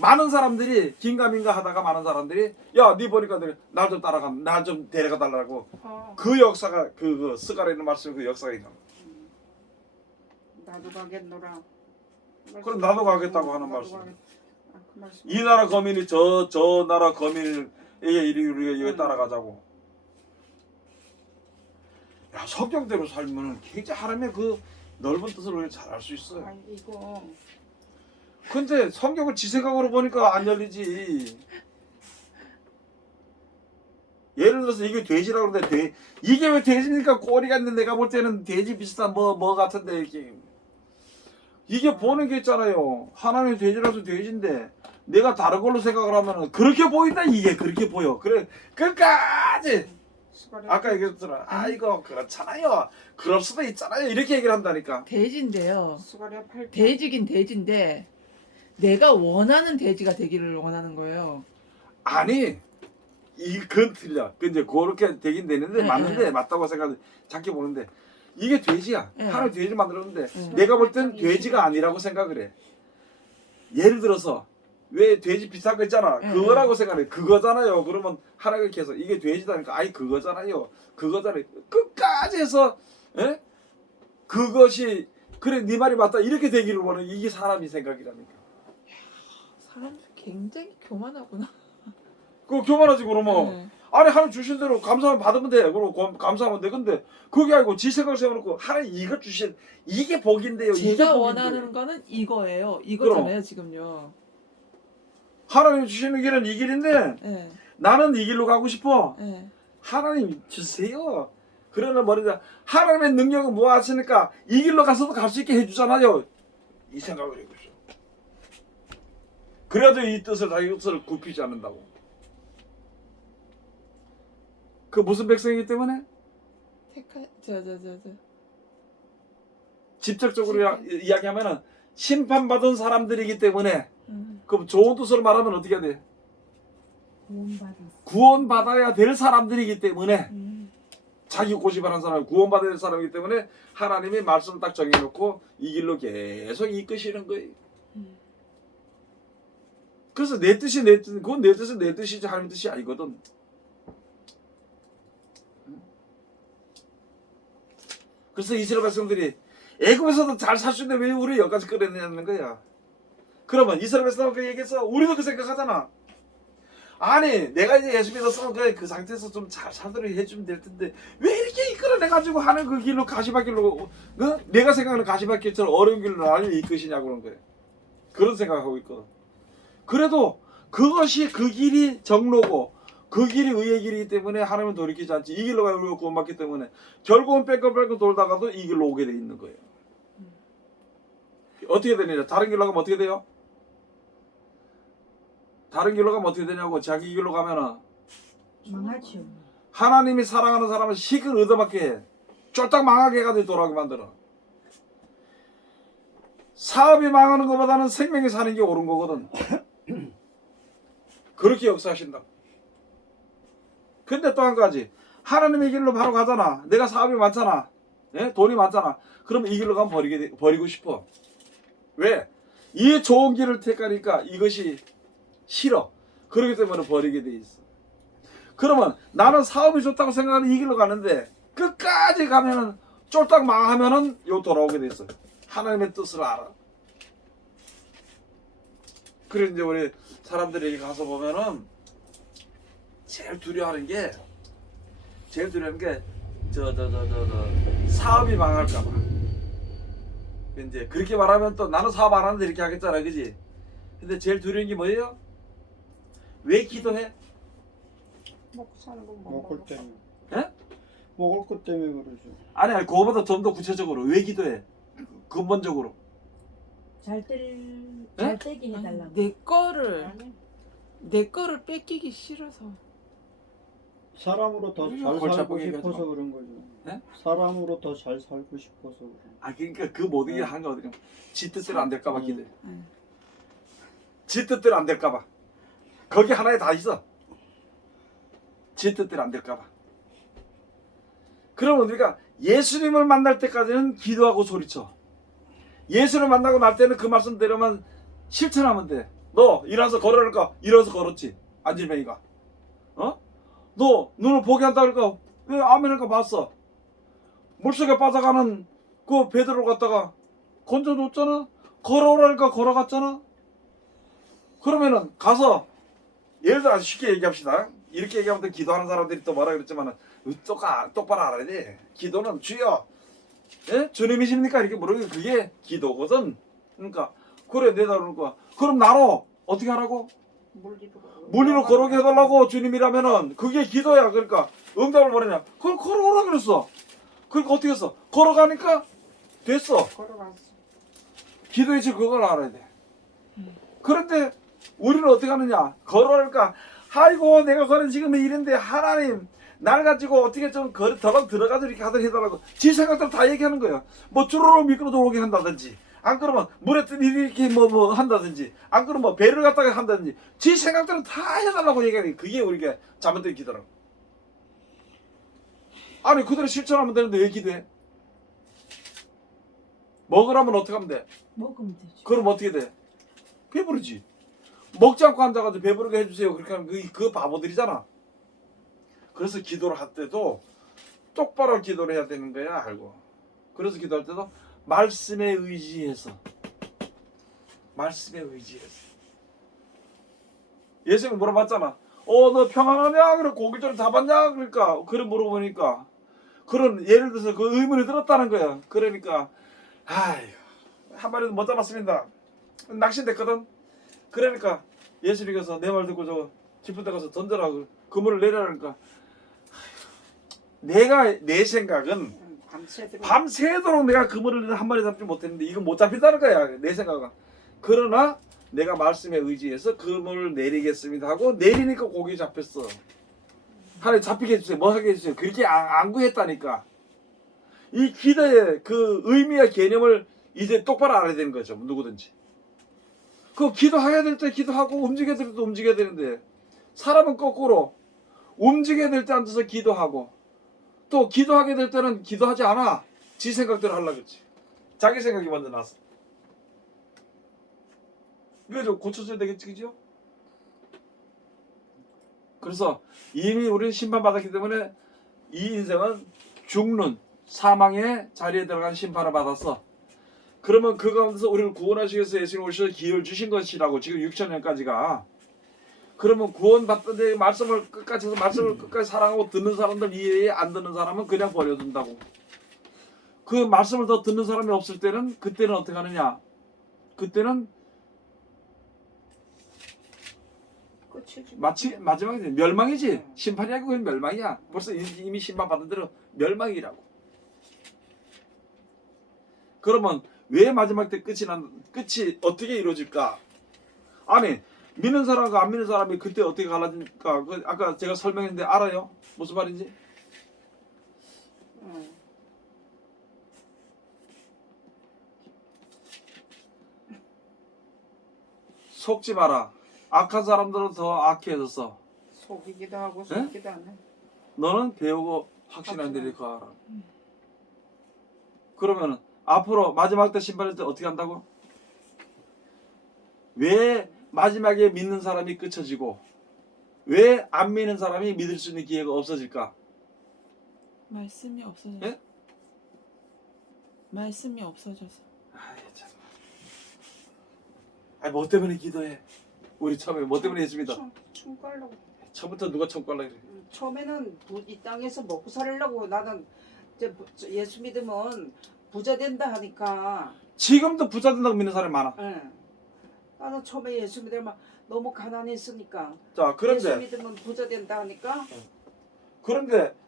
많은 사람들이 긴가민가 하다가 많은 사람들이 야, 네 보니까 날 좀 따라가, 날 좀 데려가 달라고. 그 역사가 그 스가랴에 있는 말씀 그 역사가 있는. 나도 가겠노라. 그럼 나도 가겠다고 하는 말씀. 그 말씀. 이 나라 거민이 저 나라 거민에게 우리가 여기 따라가자고. 야, 성경대로 살면은 굉장히 하나님의 그 넓은 뜻을 우리가 잘 알 수 있어요. 아니, 이거 근데 성경을 지 생각으로 보니까 안 열리지. 예를 들어서 이게 돼지라고 그러는데 이게 왜 돼지입니까? 꼬리가 있는데 내가 볼 때는 돼지 비슷한 뭐 같은데 이게 보는 게 있잖아요. 하나님의 돼지라서 돼지인데 내가 다른 걸로 생각을 하면은 그렇게 보인다. 이게 그렇게 보여. 그래 끝까지 아까 얘기했잖아. 이거 그렇잖아요. 그럴 수도 있잖아요. 이렇게 얘기를 한다니까. 돼지인데요. 스가랴 8장. 돼지긴 돼지인데 내가 원하는 돼지가 되기를 원하는 거예요. 아니 그건 틀려. 근데 그렇게 되긴 되는데 네, 맞는데 네. 맞다고 생각 작게 보는데 이게 돼지야. 네. 하나님 돼지 만들었는데 네. 내가 볼 땐 돼지가 아니라고 생각을 해. 예를 들어서 왜 돼지 비슷한 거 있잖아. 네. 그거라고 생각해. 그거잖아요. 그러면 하나님이 계속 이게 돼지다니까. 아이 그거잖아요. 그거잖아요. 끝까지 해서 에? 그것이 그래 네 말이 맞다. 이렇게 되기를 원해. 이게 사람이 생각이라니까. 사람들 굉장히 교만하구나. 그 교만하지 그러면. 네. 아니 하나님 주신 대로 감사하면 받으면 돼. 그리고 감사하면 돼. 근데 그게 아니고 지 생각 세워놓고 하나님 이거 주신 이게 복인데요. 이게 제가 복인데요. 원하는 거는 이거예요. 이거잖아요 지금요. 하나님 주시는 길은 이 길인데 네. 나는 이 길로 가고 싶어. 네. 하나님 주세요. 그러나 말이다. 하나님의 능력은 무엇하시니까 이 길로 가서도 갈 수 있게 해주잖아요. 이 생각을 하고 있어. 그래도 이 뜻을 자기 뜻을 굽히지 않는다고. 그 무슨 백성이기 때문에? 직접적으로 이야기하면은 심판받은 사람들이기 때문에 그 좋은 뜻으로 말하면 어떻게 해야 돼? 구원받아야 될 사람들이기 때문에 자기 고집하는 사람, 구원받아야 될 사람이기 때문에 하나님이 말씀을 딱 정해놓고 이 길로 계속 이끄시는 거예요. 그래서 내 뜻이 내 뜻, 그건 내 뜻은 내 뜻이지 하나님 뜻이 아니거든. 그래서 이스라엘 백성들이 애굽에서도 잘 살 수 있는데 왜 우리 여기까지 끌어내냐는 거야. 그러면 이스라엘 백성은 그 얘기해서 우리도 그 생각하잖아. 아니 내가 이제 예수 믿었으면 그 상태에서 좀 잘 살도록 해주면 될 텐데 왜 이렇게 이끌어내가지고 하는 그 길로 가시밭길로 내가 생각하는 가시밭길처럼 어려운 길로 나를 이끄시냐고 그런 거예요. 그런 생각하고 있거든. 그래도 그것이 그 길이 정로고 그 길이 의의 길이기 때문에 하나님은 돌이키지 않지. 이 길로 가면 우리가 구원받기 때문에 결국은 뺑글뺑글 돌다가도 이 길로 오게 돼 있는 거예요. 어떻게 되느냐? 다른 길로 가면 어떻게 돼요? 다른 길로 가면 어떻게 되냐고. 자기 길로 가면은 망하죠. 하나님이 사랑하는 사람은 식을 얻어맞게 해. 쫄딱 망하게 해가지고 돌아오게 만들어. 사업이 망하는 것보다는 생명이 사는 게 옳은 거거든. 그렇게 역사하신다. 근데 또 한 가지, 하나님의 길로 바로 가잖아. 내가 사업이 많잖아. 예? 돈이 많잖아. 그러면 이 길로 가면 버리고 싶어. 왜? 이 좋은 길을 택하니까 이것이 싫어. 그렇기 때문에 버리게 돼 있어. 그러면 나는 사업이 좋다고 생각하는 이 길로 가는데 끝까지 가면은 쫄딱 망하면은 요 돌아오게 돼 있어. 하나님의 뜻을 알아. 그래 이제 우리 사람들이 가서 보면은 제일 두려워하는 게 사업이 망할까봐. 이제 그렇게 말하면 또 나는 사업 안 하는데 이렇게 하겠잖아, 그지? 근데 제일 두려운 게 뭐예요? 왜 기도해? 먹고 사는 건 먹을 때문에. 예? 먹을 것 때문에 그러죠. 아니 그거보다 좀 더 구체적으로 왜 기도해? 근본적으로. 잘 떼게 해달라고. 내 거를 뺏기기 싫어서. 사람으로 더 잘 골치 살고 아프게 싶어서 얘기하지 마. 그런 거죠. 네? 사람으로 더 잘 살고 싶어서 그런 거죠. 아 그러니까 그 모든 게 한가 어디가 지 뜻대로 안 될까봐 기도해. 지 뜻대로 안 될까봐. 거기 하나에 다 있어. 지 뜻대로 안 될까봐. 그러면 우리가 예수님을 만날 때까지는 기도하고 소리쳐. 예수를 만나고 날 때는 그 말씀대로만 실천하면 돼. 너 일어나서 걸으니까 일어나서 걸었지. 안질뱅이가. 어? 너 눈을 보게 한다 그러니까 왜 아멘할까 봤어. 물속에 빠져가는 그 베드로를 갖다가 건져줬잖아. 걸어오라니까 걸어갔잖아. 그러면은 가서 예를 들어 쉽게 얘기합시다. 이렇게 얘기하면 또 기도하는 사람들이 또 뭐라 그랬지만은 똑바로 알아야 돼. 기도는 주여, 예? 주님이십니까? 이렇게 물으면 그게 기도거든. 그러니까 그래 내다 그러니까 그럼 나로 어떻게 하라고? 물리로 걸어오게 해달라고 주님이라면은 그게 기도야. 그러니까 응답을 뭐냐냐? 그럼 걸어오라 그랬어. 그러니까 어떻게 했어? 걸어가니까 됐어. 걸어갔어. 기도의 질 그걸 알아야 돼. 그런데 우리는 어떻게 하느냐? 걸어오니까 아이고 내가 걸은 지금 이런데 하나님 날 가지고 어떻게 좀 더방 들어가서 이렇게 하도록 해달라고 지 생각대로 다 얘기하는 거야. 뭐 주로로 미끄러 들어오게 한다든지 안 그러면 물에 이렇게 뭐 한다든지 안 그러면 뭐 배를 갖다가 한다든지 지 생각대로 다 해달라고 얘기하는 게 그게 우리가 잘못된 기도라고. 아니 그대로 실천하면 되는데 왜 기도해? 먹으라면 어떻게 하면 돼? 먹으면 되지. 그럼 어떻게 돼? 배부르지. 먹지 않고 앉아가지고 배부르게 해주세요. 그렇게 하면 그 바보들이잖아. 그래서 기도를 할 때도 똑바로 기도를 해야 되는 거야 알고. 그래서 기도할 때도 말씀에 의지해서 예수님이 물어봤잖아. 너 평안하냐? 그래 고기 좀 잡았냐? 그러니까 그래 물어보니까 그런 예를 들어서 그 의문이 들었다는 거야. 그러니까 아이고 한 마리도 못 잡았습니다. 낚시됐거든. 그러니까 예수님께서 내 말 듣고 저 깊은 데 가서 던져라 그물을 내려라니까 내가 내 생각은 밤새도록 내가 그물을 한 마리 잡지 못했는데 이건 못 잡힌다는 거야 내 생각은. 그러나 내가 말씀에 의지해서 그물을 내리겠습니다 하고 내리니까 고기 잡혔어. 하나님 잡히게 해주세요. 뭐 하게 해주세요. 그렇게 안 구했다니까. 이 기도의 그 의미와 개념을 이제 똑바로 알아야 되는 거죠. 누구든지. 그 기도해야 될 때 기도하고 움직여야 될 때 움직여야 되는데 사람은 거꾸로 움직여야 될 때 앉아서 기도하고 또 기도하게 될 때는 기도하지 않아. 지 생각대로 하려고 그러지. 자기 생각이 먼저 나서. 이거 좀 고쳐줘야 되겠지, 그죠? 그래서 이미 우리는 심판받았기 때문에 이 인생은 죽는 사망의 자리에 들어간 심판을 받았어. 그러면 그 가운데서 우리를 구원하시기 위해서 예수님 오셔서 기회를 주신 것이라고 지금 6,000년까지가. 그러면 구원받던데 말씀을 끝까지 해서 말씀을 끝까지 사랑하고 듣는 사람들 이해해 안 듣는 사람은 그냥 버려둔다고. 그 말씀을 더 듣는 사람이 없을 때는 그때는 어떻게 하느냐? 그때는 마지막이지. 멸망이지. 심판이 아니고 그건 멸망이야. 벌써 이미 심판받은 대로 멸망이라고. 그러면 왜 마지막 때 끝이 어떻게 이루어질까? 아니 믿는 사람과 안 믿는 사람이 그때 어떻게 갈라질까? 아까 제가 설명했는데 알아요? 무슨 말인지? 속지 마라. 악한 사람들은 더 악해졌어. 속이기도 하고 속기도 안 해. 너는 배우고 확신한 대로 가라. 그러면은 앞으로 마지막 때 심판할 때 어떻게 한다고? 왜 마지막에 믿는 사람이 끝쳐지고 왜 안 믿는 사람이 믿을 수 있는 기회가 없어질까? 말씀이 없어져서. 예? 말씀이 없어져서. 뭐 때문에 기도해? 우리 처음에 뭐 때문에 했습니다. 총 깔려고. 처음부터 누가 총 깔라 그래? 처음에는 이 땅에서 먹고 살려고 나는 예수 믿으면 부자 된다 하니까. 지금도 부자 된다고 믿는 사람이 많아. 예. 나는 처음에 예수 믿으면 너무 가난했으니까. 자, 예수 그런데 믿으면 부자 된다 하니까.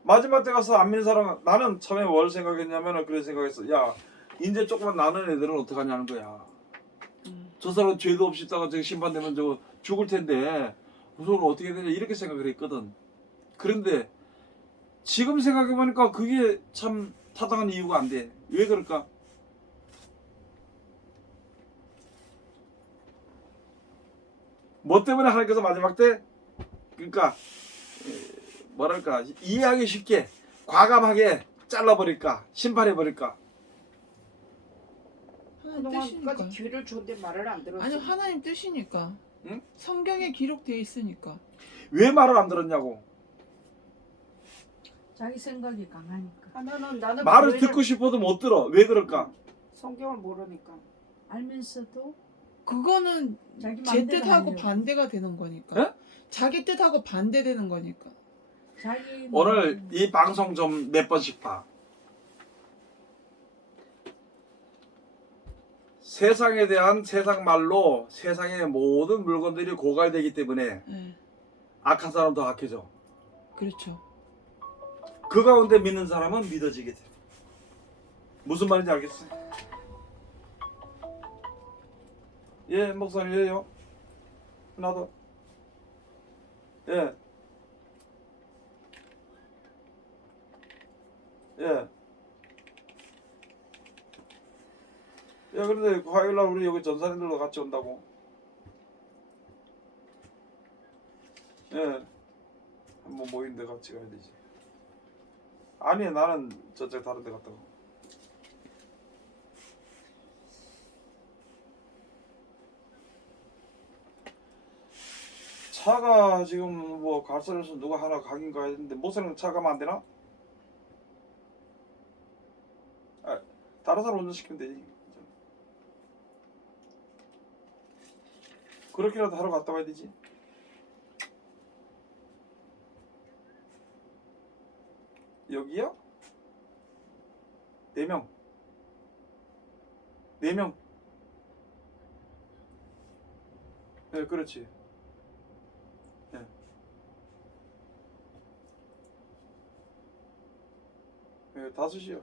마지막 때 가서 안 믿는 사람은 나는 처음에 뭘 생각했냐면은 그런 생각했어. 야, 이제 조금만 나는 애들은 어떡하냐는 거야. 저 사람 죄도 없이 있다가 저기 심판되면 저거 죽을 텐데 우선 어떻게 되냐 이렇게 생각을 했거든. 그런데 지금 생각해보니까 그게 참 타당한 이유가 안 돼. 왜 그럴까? 뭐 때문에 하나님께서 마지막 때 그러니까 뭐랄까 이해하기 쉽게 과감하게 잘라버릴까 심판해버릴까? 하나님 그동안까지 뜻이니까. 기회를 줬는데 말을 안 들었어. 아니 하나님 뜻이니까. 응? 성경에 기록되어 있으니까. 왜 말을 안 들었냐고. 자기 생각이 강하니까. 나는 말을 교회를- 듣고 싶어도 못 들어. 왜 그럴까? 성경을 모르니까. 알면서도 그거는 자기 제 맘대로 뜻하고 하려고. 반대가 되는 거니까. 예? 자기 뜻하고 반대되는 거니까. 자기 오늘 이 방송 좀 몇 번씩 봐. 세상에 대한 세상 말로 세상의 모든 물건들이 고갈되기 때문에 예. 악한 사람 더 악해져. 그렇죠. 그 가운데 믿는 사람은 믿어지게 돼. 무슨 말인지 알겠어? 예, 목사님, 예요. 나도. 예. 예. 야, 그런데 화요일날 우리 여기 전사님들도 같이 온다고. 예. 한번 모이는데 같이 가야 되지. 아니, 나는 저쪽 다른 데 갔다고. 차가 지금 뭐 갈선에서 누가 하나 가긴 가야 되는데 목사님 차 가면 안 되나? 아, 다른 사람 운전시키면 되지. 그렇게라도 하러 갔다 와야 되지. 여기요? 4명. 4명. 네, 그렇지. 네. 네, 5이요.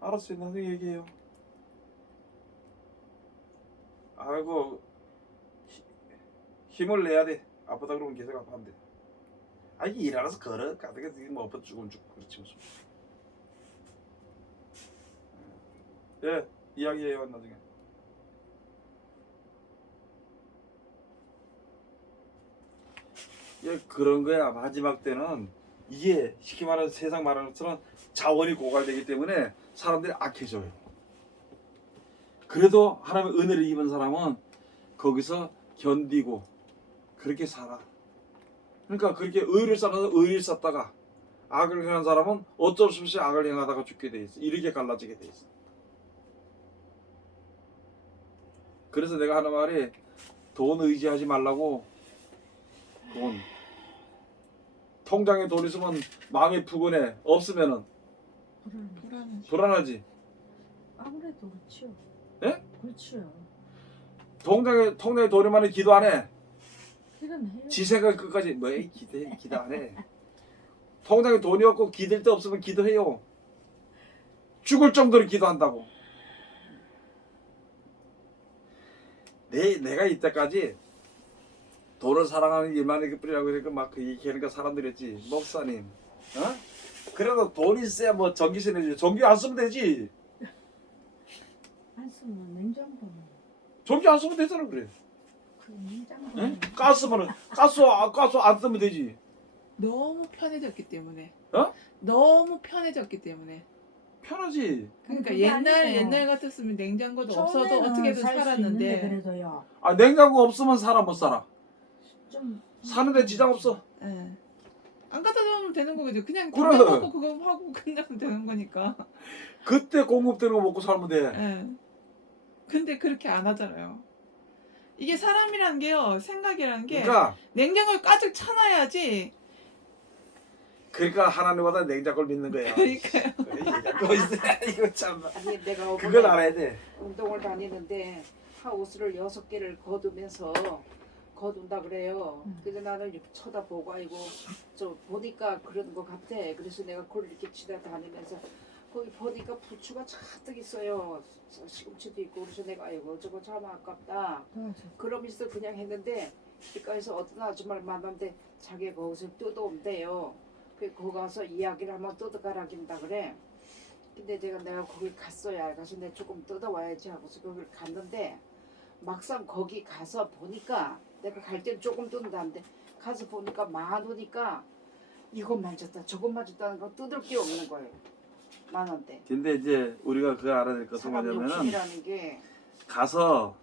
알았어요. 나중에 얘기해요. 아이고, 힘을 내야 돼. 아프다 그러면 계속 아파한대. 아, 이게 일 알아서 걸어. 가다가 뭐 엎어 죽으면 죽고 그렇지 무슨. 예, 이야기해요 나중에. 예, 그런 거야. 마지막 때는 이게 쉽게 말하는 세상 말하는 것처럼 자원이 고갈되기 때문에 사람들이 악해져요. 그래도 하나님의 은혜를 입은 사람은 거기서 견디고 그렇게 살아. 그러니까 그렇게 의를 쌓아서 의를 쌓다가 악을 행한 사람은 어쩔 수 없이 악을 행하다가 죽게 돼 있어. 이렇게 갈라지게 돼 있어. 그래서 내가 하는 말이 돈 의지하지 말라고. 돈. 통장에 돈 있으면 마음이 푸근해. 없으면은 불안. 불안하지. 아무래도 그렇죠. 예? 그렇죠. 통장에 돈이 많으면 기도 안 해. 기도해요. 지 생각 끝까지 뭐해 기도 안 해. 통장에 돈이 없고 기댈 데 없으면 기도해요. 죽을 정도로 기도한다고. 내가 이때까지 돈을 사랑하는 일만 이렇게 뿌리라고 그러니까 막 그 얘기하니까 사람들이 했지. 목사님, 그래도 돈 있어야 뭐 전기세 내지. 전기 안 쓰면 되지. 안 쓰면 냉장고는 전기 안 쓰면 되잖아 그래. 그 냉장고는 가스 안 쓰면 되지. 너무 편해졌기 때문에. 어? 너무 편해졌기 때문에. 편하지. 그러니까 그게 옛날 아니고 같았으면 냉장고도 없어도 처음에는 어떻게든 살수 살았는데. 있는데 그래도요. 아 냉장고 없으면 살아 못 살아. 좀 사는데 지장 없어. 예. 안 갖다 놓으면 되는 거거든요. 그냥 그래. 담배 먹고 그거 하고 끝나면 되는 거니까. 그때 공급되는 거 먹고 살면 돼. 예. 근데 그렇게 안 하잖아요. 이게 사람이라는 게요, 생각이라는 게 그러니까 냉장고에 가득 차놔야지. 하나님보다 냉장고를 믿는 거야. 그러니까요. 너 있어. 이거 참. 아니 내가 그걸 알아야 돼. 운동을 다니는데 하우스를 6개를 거두면서 거둔다 그래요. 그래서 나는 이렇게 쳐다보고 아이고 저 보니까 그런 것 같아. 그래서 내가 그걸 이렇게 치다 다니면서 거기 보니까 부추가 잔뜩 있어요. 시금치도 있고 그래서 내가 아이고 저거 참 아깝다. 그러면서 그냥 했는데 길가에서 어떤 아줌마를 만났는데 자기가 거기서 뜯어온대요. 그 거기 가서 이야기를 한번 뜯어가라긴다 그래. 근데 내가 거기 갔어야 가서 내가 조금 뜯어와야지 하고서 거기를 갔는데 막상 거기 가서 보니까 내가 갈 땐 조금 뜯는다는데 가서 보니까 많으니까 이것만 줬다 저것만 줬다는 거 뜯을 게 없는 거예요. 많은데 근데 이제 우리가 그걸 알아야 될 것은 사람 뭐냐면은 욕심이라는 게 가서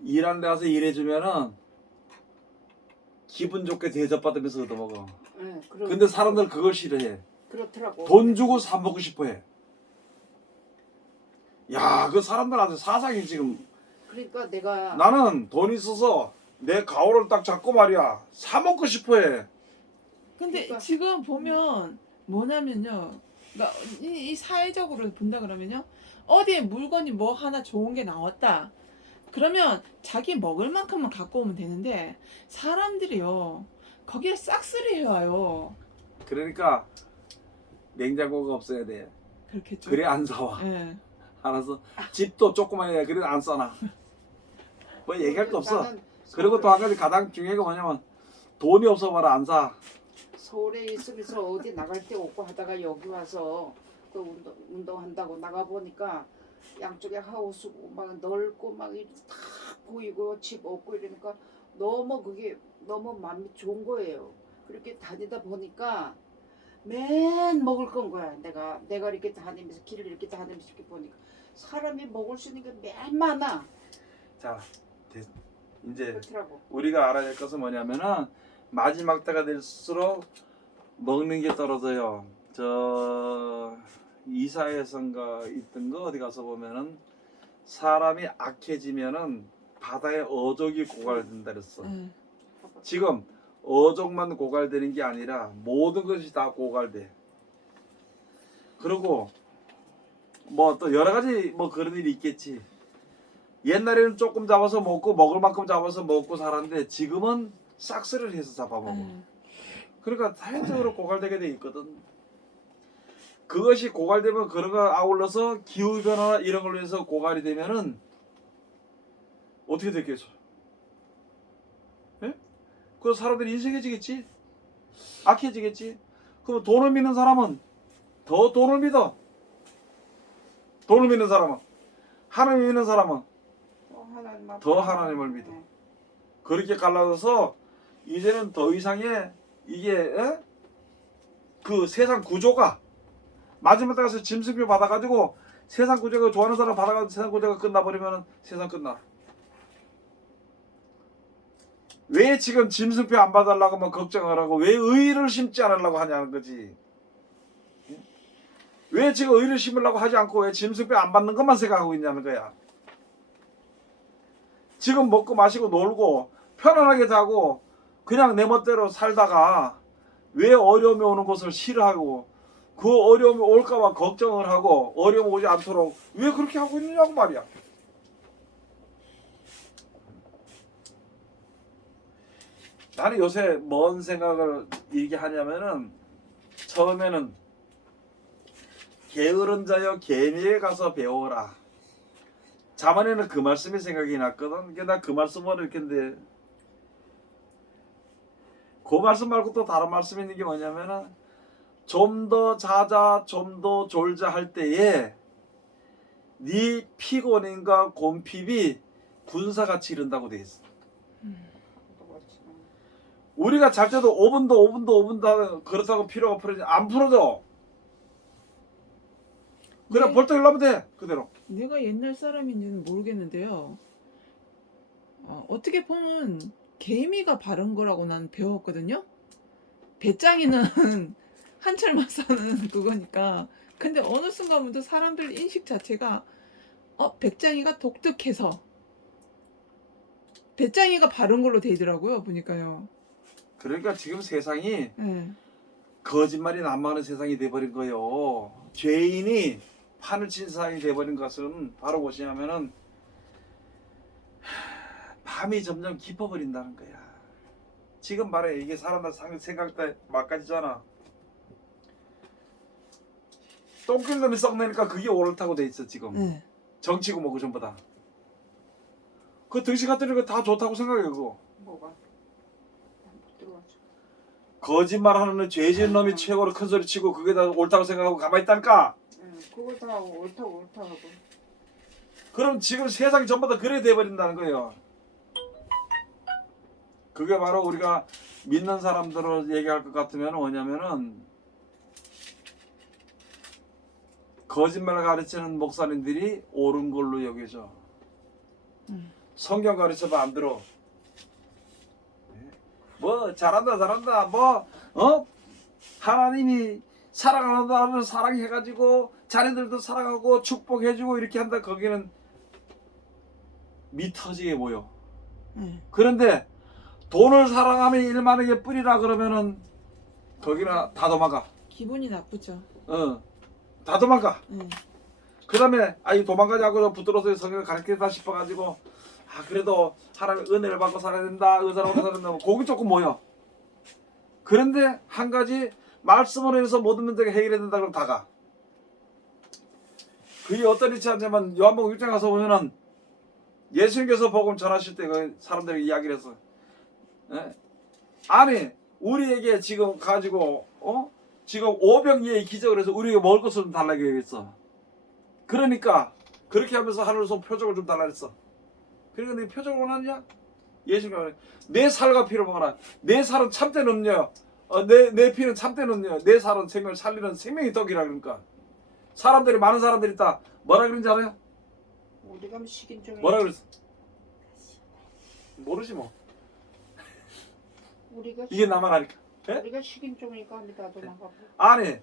일하는 데 가서 일해주면은 기분 좋게 대접받으면서 얻어먹어. 예, 근데 사람들 그걸 싫어해. 그렇더라고. 돈 주고 사 먹고 싶어해. 야, 그 사람들 아주 사상이 지금. 그러니까 내가 나는 돈 있어서 내 가오를 딱 잡고 말이야 사 먹고 싶어해. 근데 그러니까- 지금 보면 뭐냐면요. 그러니까 이 사회적으로 본다 그러면요. 어디에 물건이 뭐 하나 좋은 게 나왔다. 그러면 자기 먹을 만큼만 갖고 오면 되는데 사람들이요. 거기에 싹쓸이 해와요. 그러니까 냉장고가 없어야 돼. 그렇겠죠. 그래 안 사와. 예. 알아서 집도 조그만해. 그래 안 싸나. 뭐 얘기할 거 없어. 나는 그리고 또 한 가지 가장 중요한 게 뭐냐면 돈이 없어 봐라 안 사. 서울에 있으면서 어디 나갈 데 없고 하다가 여기 와서 그 운동한다고 나가 보니까 양쪽에 하우스고 막 넓고 막 이렇게 다 보이고 집 없고 이러니까 너무 그게 너무 마음이 좋은 거예요. 그렇게 다니다 보니까 맨 먹을 건 거야. 내가 이렇게 다니면서 길을 이렇게 다니면서 이렇게 보니까 사람이 먹을 수 있는 게 맨 많아. 자 이제 그렇더라고. 우리가 알아야 될 것은 뭐냐면은 마지막 때가 될수록 먹는 게 떨어져요. 저 이사야서인가 있던 거 어디 가서 보면은 사람이 악해지면은 바다에 어족이 고갈된다 그랬어. 예. 지금 어종만 고갈되는 게 아니라 모든 것이 다 고갈돼. 그리고 뭐 또 여러 가지 뭐 그런 일이 있겠지. 옛날에는 조금 잡아서 먹고 먹을 만큼 잡아서 먹고 살았는데 지금은 싹쓸이를 해서 잡아먹어. 그러니까 자연적으로 고갈되게 돼 있거든. 그것이 고갈되면 그런 거 아울러서 기후 변화나 이런 걸로 해서 고갈이 되면은 어떻게 됐겠어? 예? 그 사람들이 인색해지겠지? 악해지겠지? 그럼 돈을 믿는 사람은 더 돈을 믿어. 돈을 믿는 사람은, 하나님 믿는 사람은 더 하나님을 믿어. 그렇게 갈라져서 이제는 더 이상의 이게 그 세상 구조가 마지막 때 가서 짐승표 받아가지고 세상 구조가 좋아하는 사람 받아가지고 세상 구조가 끝나버리면 세상 끝나. 왜 지금 짐승표 안 받으려고 뭐 걱정을 하고 왜 의를 심지 않으려고 하냐는 거지. 왜 지금 의를 심으려고 하지 않고 왜 짐승표 안 받는 것만 생각하고 있냐는 거야. 지금 먹고 마시고 놀고 편안하게 자고 그냥 내 멋대로 살다가 왜 어려움이 오는 것을 싫어하고 그 어려움이 올까봐 걱정을 하고 어려움 오지 않도록 왜 그렇게 하고 있느냐고 말이야. 나는 요새 뭔 생각을 이렇게 하냐면은 처음에는 게으른 자여 개미에 가서 배워라. 자만에는 그 말씀이 생각이 났거든. 나 그 말씀을 이렇게 했는데 그 말씀 말고 또 다른 말씀이 있는 게 뭐냐면은 좀 더 자자 좀 더 졸자 할 때에 네 피곤함과 곰핍이 군사같이 이른다고 돼 있어. 우리가 잘 때도 5분도 그렇다고 피로가 풀어지지 안 풀어져. 그냥 벌떡 일어나면 돼 그대로. 내가 옛날 사람인지는 모르겠는데요. 어떻게 보면 개미가 바른 거라고 난 배웠거든요. 배짱이는 한철만 사는 그거니까. 근데 어느 순간부터 사람들 인식 자체가 배짱이가 독특해서 배짱이가 바른 걸로 되더라고요. 보니까요. 그러니까 지금 세상이 네. 거짓말이 난무하는 세상이 돼버린 거예요. 죄인이 판을 친 세상이 돼버린 것은 바로 무엇이냐면은 밤이 점점 깊어버린다는 거야. 지금 말해 이게 사람들 생각 때 막가지잖아. 똥길 놈이 썩내니까 그게 옳다고 돼 있어 지금. 네. 정치고 뭐고 전부 다. 그 등신 같은 거 다 좋다고 생각해 그거. 뭐가? 못 들어왔죠. 거짓말하는 죄 지은 놈이 최고로 큰 소리 치고 그게 다 옳다고 생각하고 가만히 있다니까. 그거 다 옳다고 하고. 그럼 지금 세상이 전부 다 그래 돼버린다는 거예요. 그게 바로 우리가 믿는 사람들을 얘기할 것 같으면 뭐냐면은 거짓말을 가르치는 목사님들이 옳은 걸로 여겨져. 성경 가르쳐봐 안 들어. 뭐 잘한다 뭐 하나님이 사랑한다는 사랑해가지고 자네들도 사랑하고 축복해주고 이렇게 한다. 거기는 미터지게 보여. 그런데 돈을 사랑하면 일만하게 뿌리라 그러면은 거기는 다 도망가. 기분이 나쁘죠. 다 도망가. 네. 그 다음에 이 도망가지 않고 붙들어서 성경을 가르치다 싶어가지고 그래도 하나님의 은혜를 받고 살아야 된다. 의사로 살아야 된다. 거기 조금 모여. 그런데 한 가지 말씀으로 해서 모든 문제가 해결해야 된다 그러면 다 가. 그게 어떤 위치였냐면 요한복음 6장 가서 보면은 예수님께서 복음 전하실 때 그 사람들에게 이야기를 했어. 아니 우리에게 지금 가지고 지금 오병이의 기적을 해서 우리에게 먹을 것을 좀 달라고 했어. 그러니까 그렇게 하면서 하늘에서 표적을 좀 달라 했어. 그러니까 내 표적을 원하냐? 예수가 내 살과 피를 먹어라. 내 살은 참된 음료. 내 피는 참된 음료. 내 살은 생명을 살리는 생명의 떡이라. 그러니까 사람들이 많은 사람들이 있다. 뭐라 그런지 알아요? 우리가 식인종이. 뭐라 그랬어? 모르지 뭐. 우리가 이게 나만 아니까. 우리가 식인종이니까 나도 나가고. 아니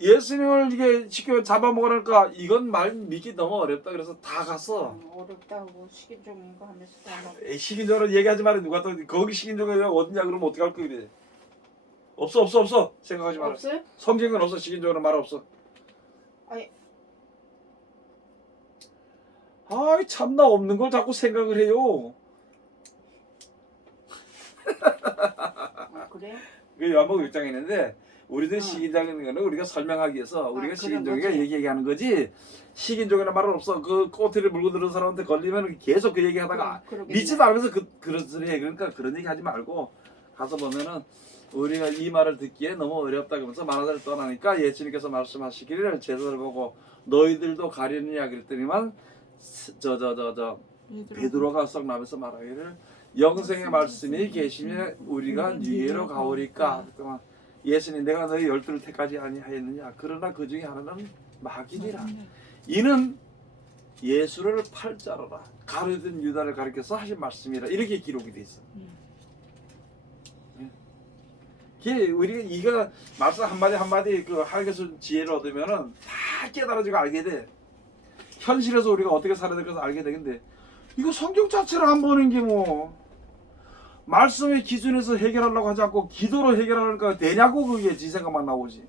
예수님을 이게 쉽게 잡아먹으라니까 이건 말 믿기 너무 어렵다. 그래서 다 갔어. 어렵다고 식인종인가 하면서 다 막. 식인종으로 얘기하지 말아. 누가 또 거기 식인종이 어디냐 그러면 어떻게 할 거야. 그래. 없어. 생각하지 마라. 없어요? 성경은 없어. 식인종으로 말 없어. 아니. 아이 참나 없는 걸 자꾸 생각을 해요. 그래? 그 요한복음 6장에 있는데 우리들 어. 식인종이라는 거는 우리가 설명하기 위해서 우리가 그런 식인종이가 거지. 얘기하는 거지 식인종이라는 말은 없어. 그 꼬투리를 물고 들은 사람한테 걸리면 계속 그 얘기하다가 그러겠네. 믿지도 않으면서 그런 소리 해. 그러니까 그런 얘기 하지 말고 가서 보면은 우리가 이 말을 듣기에 너무 어렵다 그러면서 만화를 떠나니까 예수님께서 말씀하시기를 제자들 보고 너희들도 가려느냐 그랬더니만 베드로가 썩 나면서 말하기를 영생의 말씀이 계시면 우리가 니게로 가오리까. 그동안 예수님 내가 너희 열두를 택하지 아니하였느냐. 그러나 그 중에 하나는 마귀니라. 이는 예수를 팔자로라 가르던 유다를 가리켜서 하신 말씀이라. 이렇게 기록이 돼 있어. 우리가 이거 말씀 한마디 한마디 그 하나님께서 지혜를 얻으면은 다 깨달아지고 알게 돼. 현실에서 우리가 어떻게 살아야 될까 알게 되는데 이거 성경 자체를 안 보는 게 뭐 말씀의 기준에서 해결하려고 하지 않고 기도로 해결하니까 되냐고. 그게 지 생각만 나오지.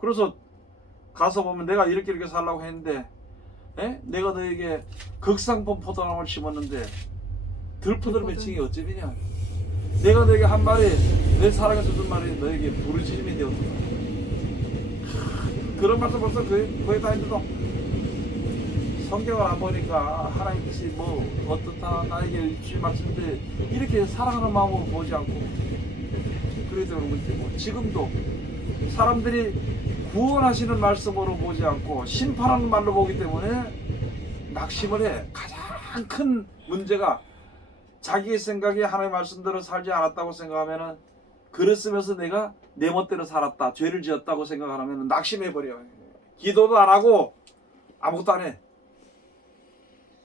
그래서 가서 보면 내가 이렇게 살라고 했는데 내가 너에게 극상품 포도나무를 심었는데 들포들 맺힌 게 어쩌냐. 내가 너에게 한 말이 내 사랑에서 준 말이 너에게 부르짖음이 되었다. 그런 말씀 벌써 거의 다 했는데 성경을 안 보니까 하나님께서 뭐 어떻다 나에게 주신 말씀인데 이렇게 사랑하는 마음으로 보지 않고 그래서 그런 건데 뭐 지금도 사람들이 구원하시는 말씀으로 보지 않고 심판하는 말로 보기 때문에 낙심을 해. 가장 큰 문제가 자기의 생각에 하나님의 말씀대로 살지 않았다고 생각하면은 그랬으면서 내가 내 멋대로 살았다 죄를 지었다고 생각하면 낙심해버려. 기도도 안 하고 아무것도 안 해.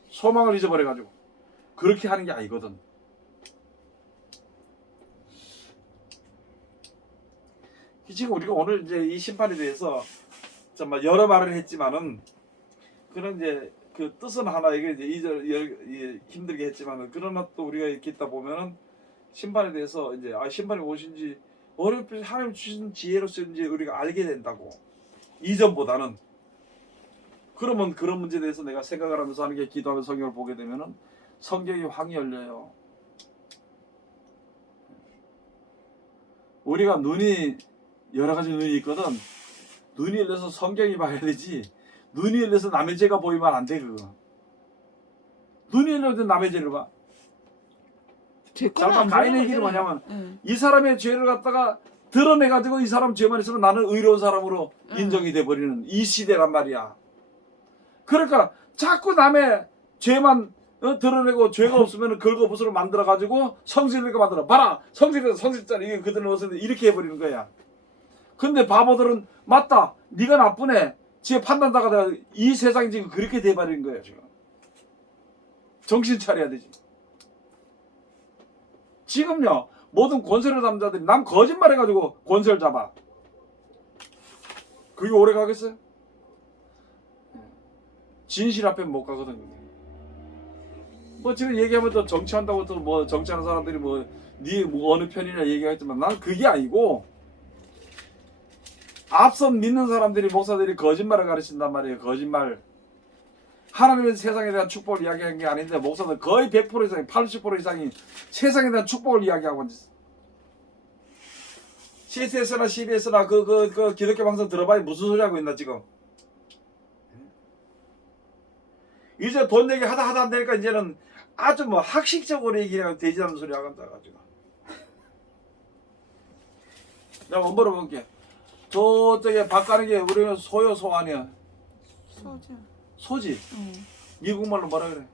소망을 잊어버려가지고 그렇게 하는 게 아니거든. 지금 우리가 오늘 이제 이 심판에 대해서 정말 여러 말을 했지만은 그런 이제 그 뜻은 하나 이게 이제 힘들게 했지만은 그러나 또 우리가 이렇게 있다 보면은 심판에 대해서 이제 심판이 무엇인지 어렵게 하나님 주신 지혜로서인지 우리가 알게 된다고. 이전보다는. 그러면 그런 문제에 대해서 내가 생각을 하면서 하는 게 기도하면서 성경을 보게 되면은 성경이 확이 열려요. 우리가 눈이 여러 가지 눈이 있거든. 눈이 열려서 성경이 봐야 되지. 눈이 열려서 남의 죄가 보이면 안 돼. 그거. 눈이 열려서 남의 죄를 봐. 잠깐 마이너 얘기는 뭐냐면 이 사람의 죄를 갖다가 드러내가지고 이 사람 죄만 있으면 나는 의로운 사람으로 인정이 돼버리는 이 시대란 말이야. 그러니까 자꾸 남의 죄만 드러내고 죄가 없으면 긁어붓으로 만들어가지고 성질을 만들어. 봐라 성질자리 이게 그들은 어디서 이렇게 해버리는 거야. 근데 바보들은 맞다 네가 나쁘네 지 판단다가 이 세상이 지금 그렇게 돼버리는 거야. 지금 정신 차려야 되지. 지금요 모든 권세를 담은 자들이 남 거짓말해가지고 권세를 잡아. 그게 오래 가겠어요? 진실 앞에 못 가거든. 뭐 지금 얘기하면 또 정치한다고 또 뭐 정치하는 사람들이 뭐 어느 편이냐 얘기하겠지만 난 그게 아니고 앞선 믿는 사람들이 목사들이 거짓말을 가르친단 말이에요. 거짓말. 하나님은 세상에 대한 축복을 이야기한 게 아닌데 목사들 거의 100% 이상이 80% 이상이 세상에 대한 축복을 이야기하고 있어. CSS나 CBS나 그 기독교 방송 들어봐야 무슨 소리 하고 있나 지금. 이제 돈 얘기 하다 안 되니까 이제는 아주 뭐 학식적으로 얘기하면 되지 않는 소리 하고 앉아가지고. 내가 원본을 볼게. 저쪽에 밥 가는 게 우리는 소요 소 아니야. 소지. 소지. 미국말로 뭐라 그래?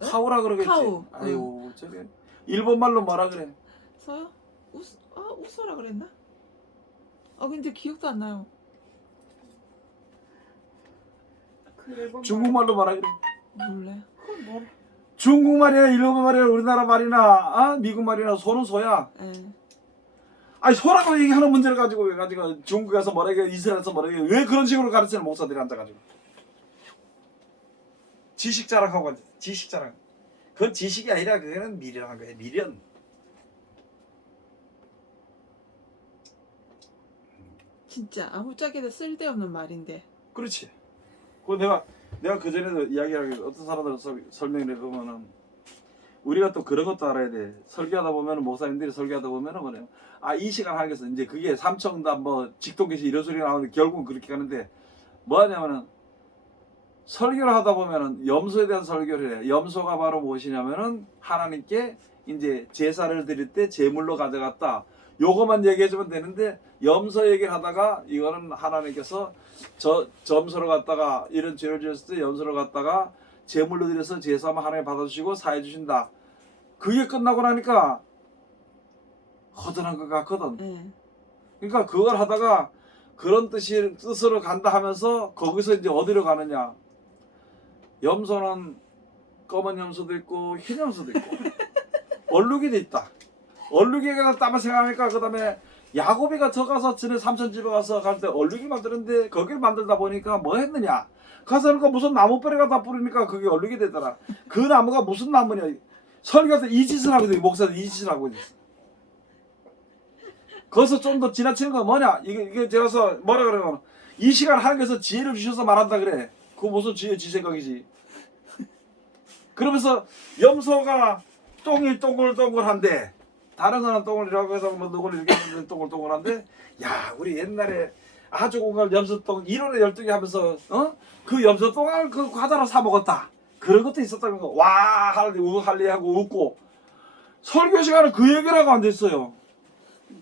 카우라 그러겠지. 카우. 아유 저게 일본말로 뭐라 그래? 소요? 우소라 그랬나? 근데 기억도 안 나요. 그 일본 중국말로 뭐라 그래? 몰라요. 그건 뭐라 중국말이나 일본말이나 우리나라 말이나 미국 말이나 소는 소야. 예. 아니 소라고 얘기하는 문제를 가지고 왜 가지고 중국에서 뭐라게 이스라엘에서 뭐라게 왜 그런 식으로 가르치는 목사들이 앉아가지고 지식 자랑하고 앉아. 지식 자랑. 그건 지식이 아니라 그거는 미련한 거예요. 미련. 진짜 아무짝에도 쓸데없는 말인데. 그렇지. 그 내가 그 전에도 이야기하기 어떤 사람들 설명을 해보면은 우리가 또 그런 것도 알아야 돼. 설교하다 보면은 목사님들이 설교하다 보면은 뭐래요. 이 시간 하겠어. 이제 그게 삼청담 뭐 직통계시 이런 소리가 나오는데 결국은 그렇게 가는데 뭐 하냐면은 설교를 하다 보면은 염소에 대한 설교를 해요. 염소가 바로 무엇이냐면은 하나님께 이제 제사를 드릴 때 제물로 가져갔다. 요거만 얘기해주면 되는데 염소 얘기를 하다가 이거는 하나님께서 점소를 갖다가 이런 죄를 지었을 때 염소를 갖다가 제물로 드려서 제사만 하나님 받아주시고 사해 주신다. 그게 끝나고 나니까 허전한 것 같거든. 예. 그러니까 그걸 하다가 그런 뜻으로 간다 하면서 거기서 이제 어디로 가느냐. 염소는 검은 염소도 있고 흰 염소도 있고 얼룩이도 있다. 얼룩이에 가서 따만 생각하니까 그 다음에 야곱이가 저 가서 전에 삼촌 집에 가서 갈 때 얼룩이 만드는데 거기를 만들다 보니까 뭐 했느냐. 가서 그러니까 무슨 나무뿌리가 다 뿌리니까 그게 얼룩이 되더라. 그 나무가 무슨 나무냐. 설교에서 이 짓을 하거든. 목사들 이 짓을 하고 있어. 거기서 좀 더 지나치는 건 뭐냐. 이게 제가서 뭐라 그러면 이 시간 하나님께서 지혜를 주셔서 말한다 그래. 그거 무슨 지혜 지 생각이지. 그러면서 염소가 똥이 동글동글한데 다른 거는 동글이라고 해서 뭐 누구를 이렇게 하는데 동글동글한데 야 우리 옛날에 아주 공갈 염소똥 1월에 12개 하면서 그 염소똥을 그 과자로 사 먹었다. 그런 것도 있었다는 거. 와 할리하고 웃고 설교 시간에 그 얘기를 하고 앉아있어요.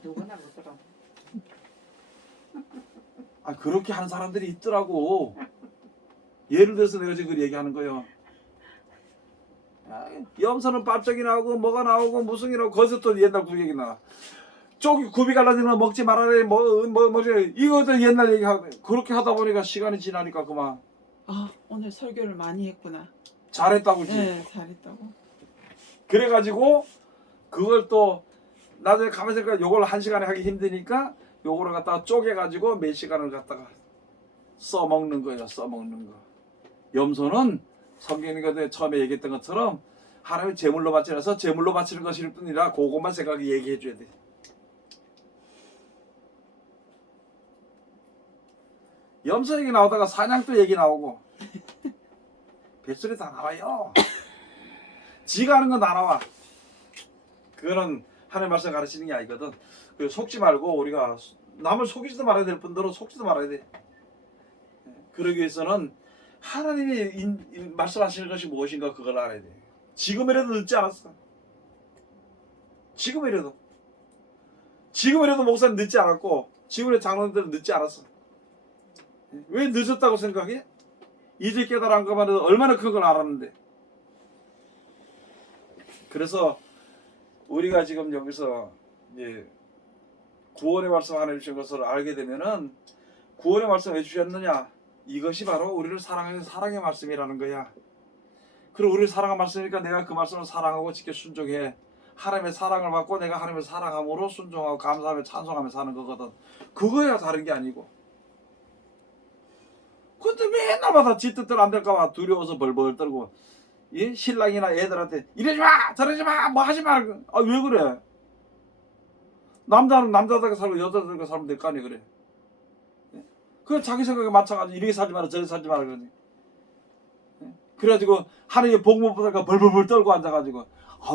누구나 그러더라. 그렇게 하는 사람들이 있더라고. 예를 들어서 내가 지금 그 얘기하는 거예요. 염소는 밥쪽이 나오고 뭐가 나오고 무슨 이 나오고 거기서 또 옛날 그 얘기 나와. 쪽이 굽이 갈라지는 거 먹지 말아라 뭐지 이것도 옛날 얘기하고 그렇게 하다 보니까 시간이 지나니까 그만 오늘 설교를 많이 했구나. 잘했다고 그러지. 네, 잘했다고. 그래가지고 그걸 또 나중에 가만히 생각해 요걸 한 시간에 하기 힘드니까 요거를 갖다가 쪼개가지고 몇 시간을 갖다가 써먹는 거예요. 써먹는 거. 염소는 성경에 처음에 얘기했던 것처럼 하나님의 제물로 바치라서 제물로 바치는 것일 뿐이라 그것만 생각하게 얘기해 줘야 돼. 염소 얘기 나오다가 사냥도 얘기 나오고 뱃소리 다 나와요. 지가 하는 건 다 나와. 그거는 하나님 말씀 가르치는 게 아니거든. 속지 말고 우리가 남을 속이지도 말아야 될 뿐더러 속지도 말아야 돼. 그러기 위해서는 하나님이 말씀하시는 것이 무엇인가 그걸 알아야 돼. 지금이라도 늦지 않았어. 지금이라도 목사는 늦지 않았고 지금의 장로들은 늦지 않았어. 왜 늦었다고 생각해? 이제 깨달은 것만 해도 얼마나 큰 걸 알았는데. 그래서 우리가 지금 여기서 이제 구원의 말씀 하나님 주신 것을 알게 되면은 구원의 말씀 왜 주셨느냐? 이것이 바로 우리를 사랑하는 사랑의 말씀이라는 거야. 그리고 우리를 사랑한 말씀이니까 내가 그 말씀을 사랑하고 지켜 순종해. 하나님의 사랑을 받고 내가 하나님의 사랑함으로 순종하고 감사하며 찬송하며 사는 거거든. 그거야 다른 게 아니고. 근데 맨날마다 지 뜻대로 안 될까봐 두려워서 벌벌 떨고 신랑이나 애들한테 이러지 마 저러지 마 뭐 하지 마. 왜 그래? 남자는 남자답게 살고 여자답게 살면 될 거 아니야. 그래. 그 자기 생각에 맞춰가지고 이렇게 살지 마라 저렇게 살지 마라 그러지. 그래가지고 하나님의 복 못 받으니까 벌벌벌 떨고 앉아가지고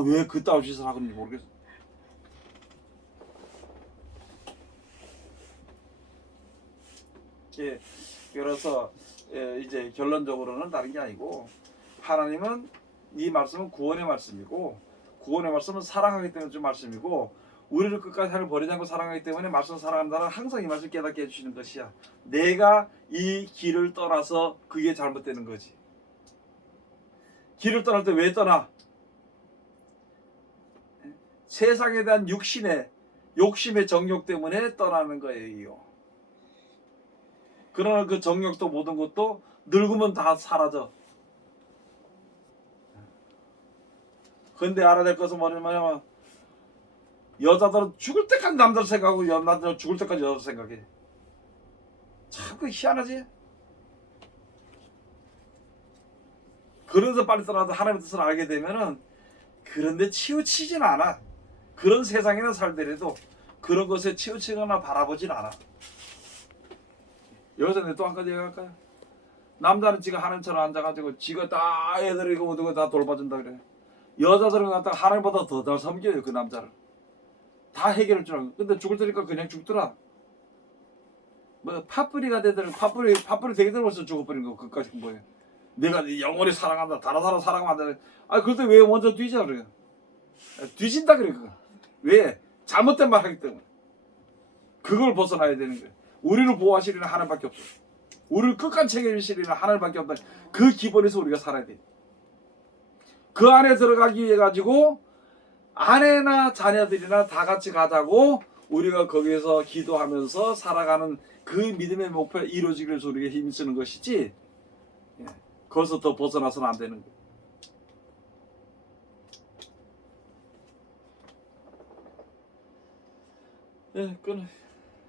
왜 그따위 짓을 하는지 모르겠어. 그래서 이제 결론적으로는 다른 게 아니고 하나님은 이 말씀은 구원의 말씀이고 구원의 말씀은 사랑하기 때문에 좀 말씀이고 우리를 끝까지 하나님을 버리지 않고 사랑하기 때문에 말씀을 사랑한다는 항상 이 말씀 깨닫게 해주시는 것이야. 내가 이 길을 떠나서 그게 잘못되는 거지. 길을 떠날 때 왜 떠나? 세상에 대한 욕심의 정욕 때문에 떠나는 거예요. 그러나 그 정욕도 모든 것도 늙으면 다 사라져. 근데 알아야 될 것은 뭐냐면 여자들은 죽을 때까지 남자를 생각하고 남자들은 죽을 때까지 여자를 생각해. 참 그 희한하지? 그래서 빨리 떠나서 하나님의 뜻을 알게 되면은 그런데 치우치진 않아. 그런 세상에는 살더라도 그런 것에 치우치거나 바라보진 않아. 여기서 내가 또 한 가지 얘기할까요? 남자는 지가 하나님처럼 앉아가지고 지가 다 애들이고 누구 다 돌봐준다 그래. 여자들은 갖다가 하나님보다 더 잘 섬겨요. 그 남자를 다 해결할 줄 알고. 근데 죽을 때니까 그냥 죽더라. 뭐 팥뿌리가 되더라도 팥뿌리 되게 들어서 죽어버린 거 그까지 뭐예요. 내가 네 영원히 사랑한다. 다른 사람 사랑하면 안 돼. 아 그런데 왜 먼저 뒤져 그래요. 뒤진다 그래 그거. 왜? 잘못된 말 하기 때문에. 그걸 벗어나야 되는 거예요. 우리를 보호하시리는 하나님밖에 없어. 우리를 끝까지 책임지시리는 하나님밖에 없다. 그 기본에서 우리가 살아야 돼. 그 안에 들어가기 위해 가지고 아내나 자녀들이나 다 같이 가자고 우리가 거기에서 기도하면서 살아가는 그 믿음의 목표가 이루어지기 위해서 우리가 힘쓰는 것이지. 예. 거기서 더 벗어나서는 안 되는 거예요. 예, 끊어.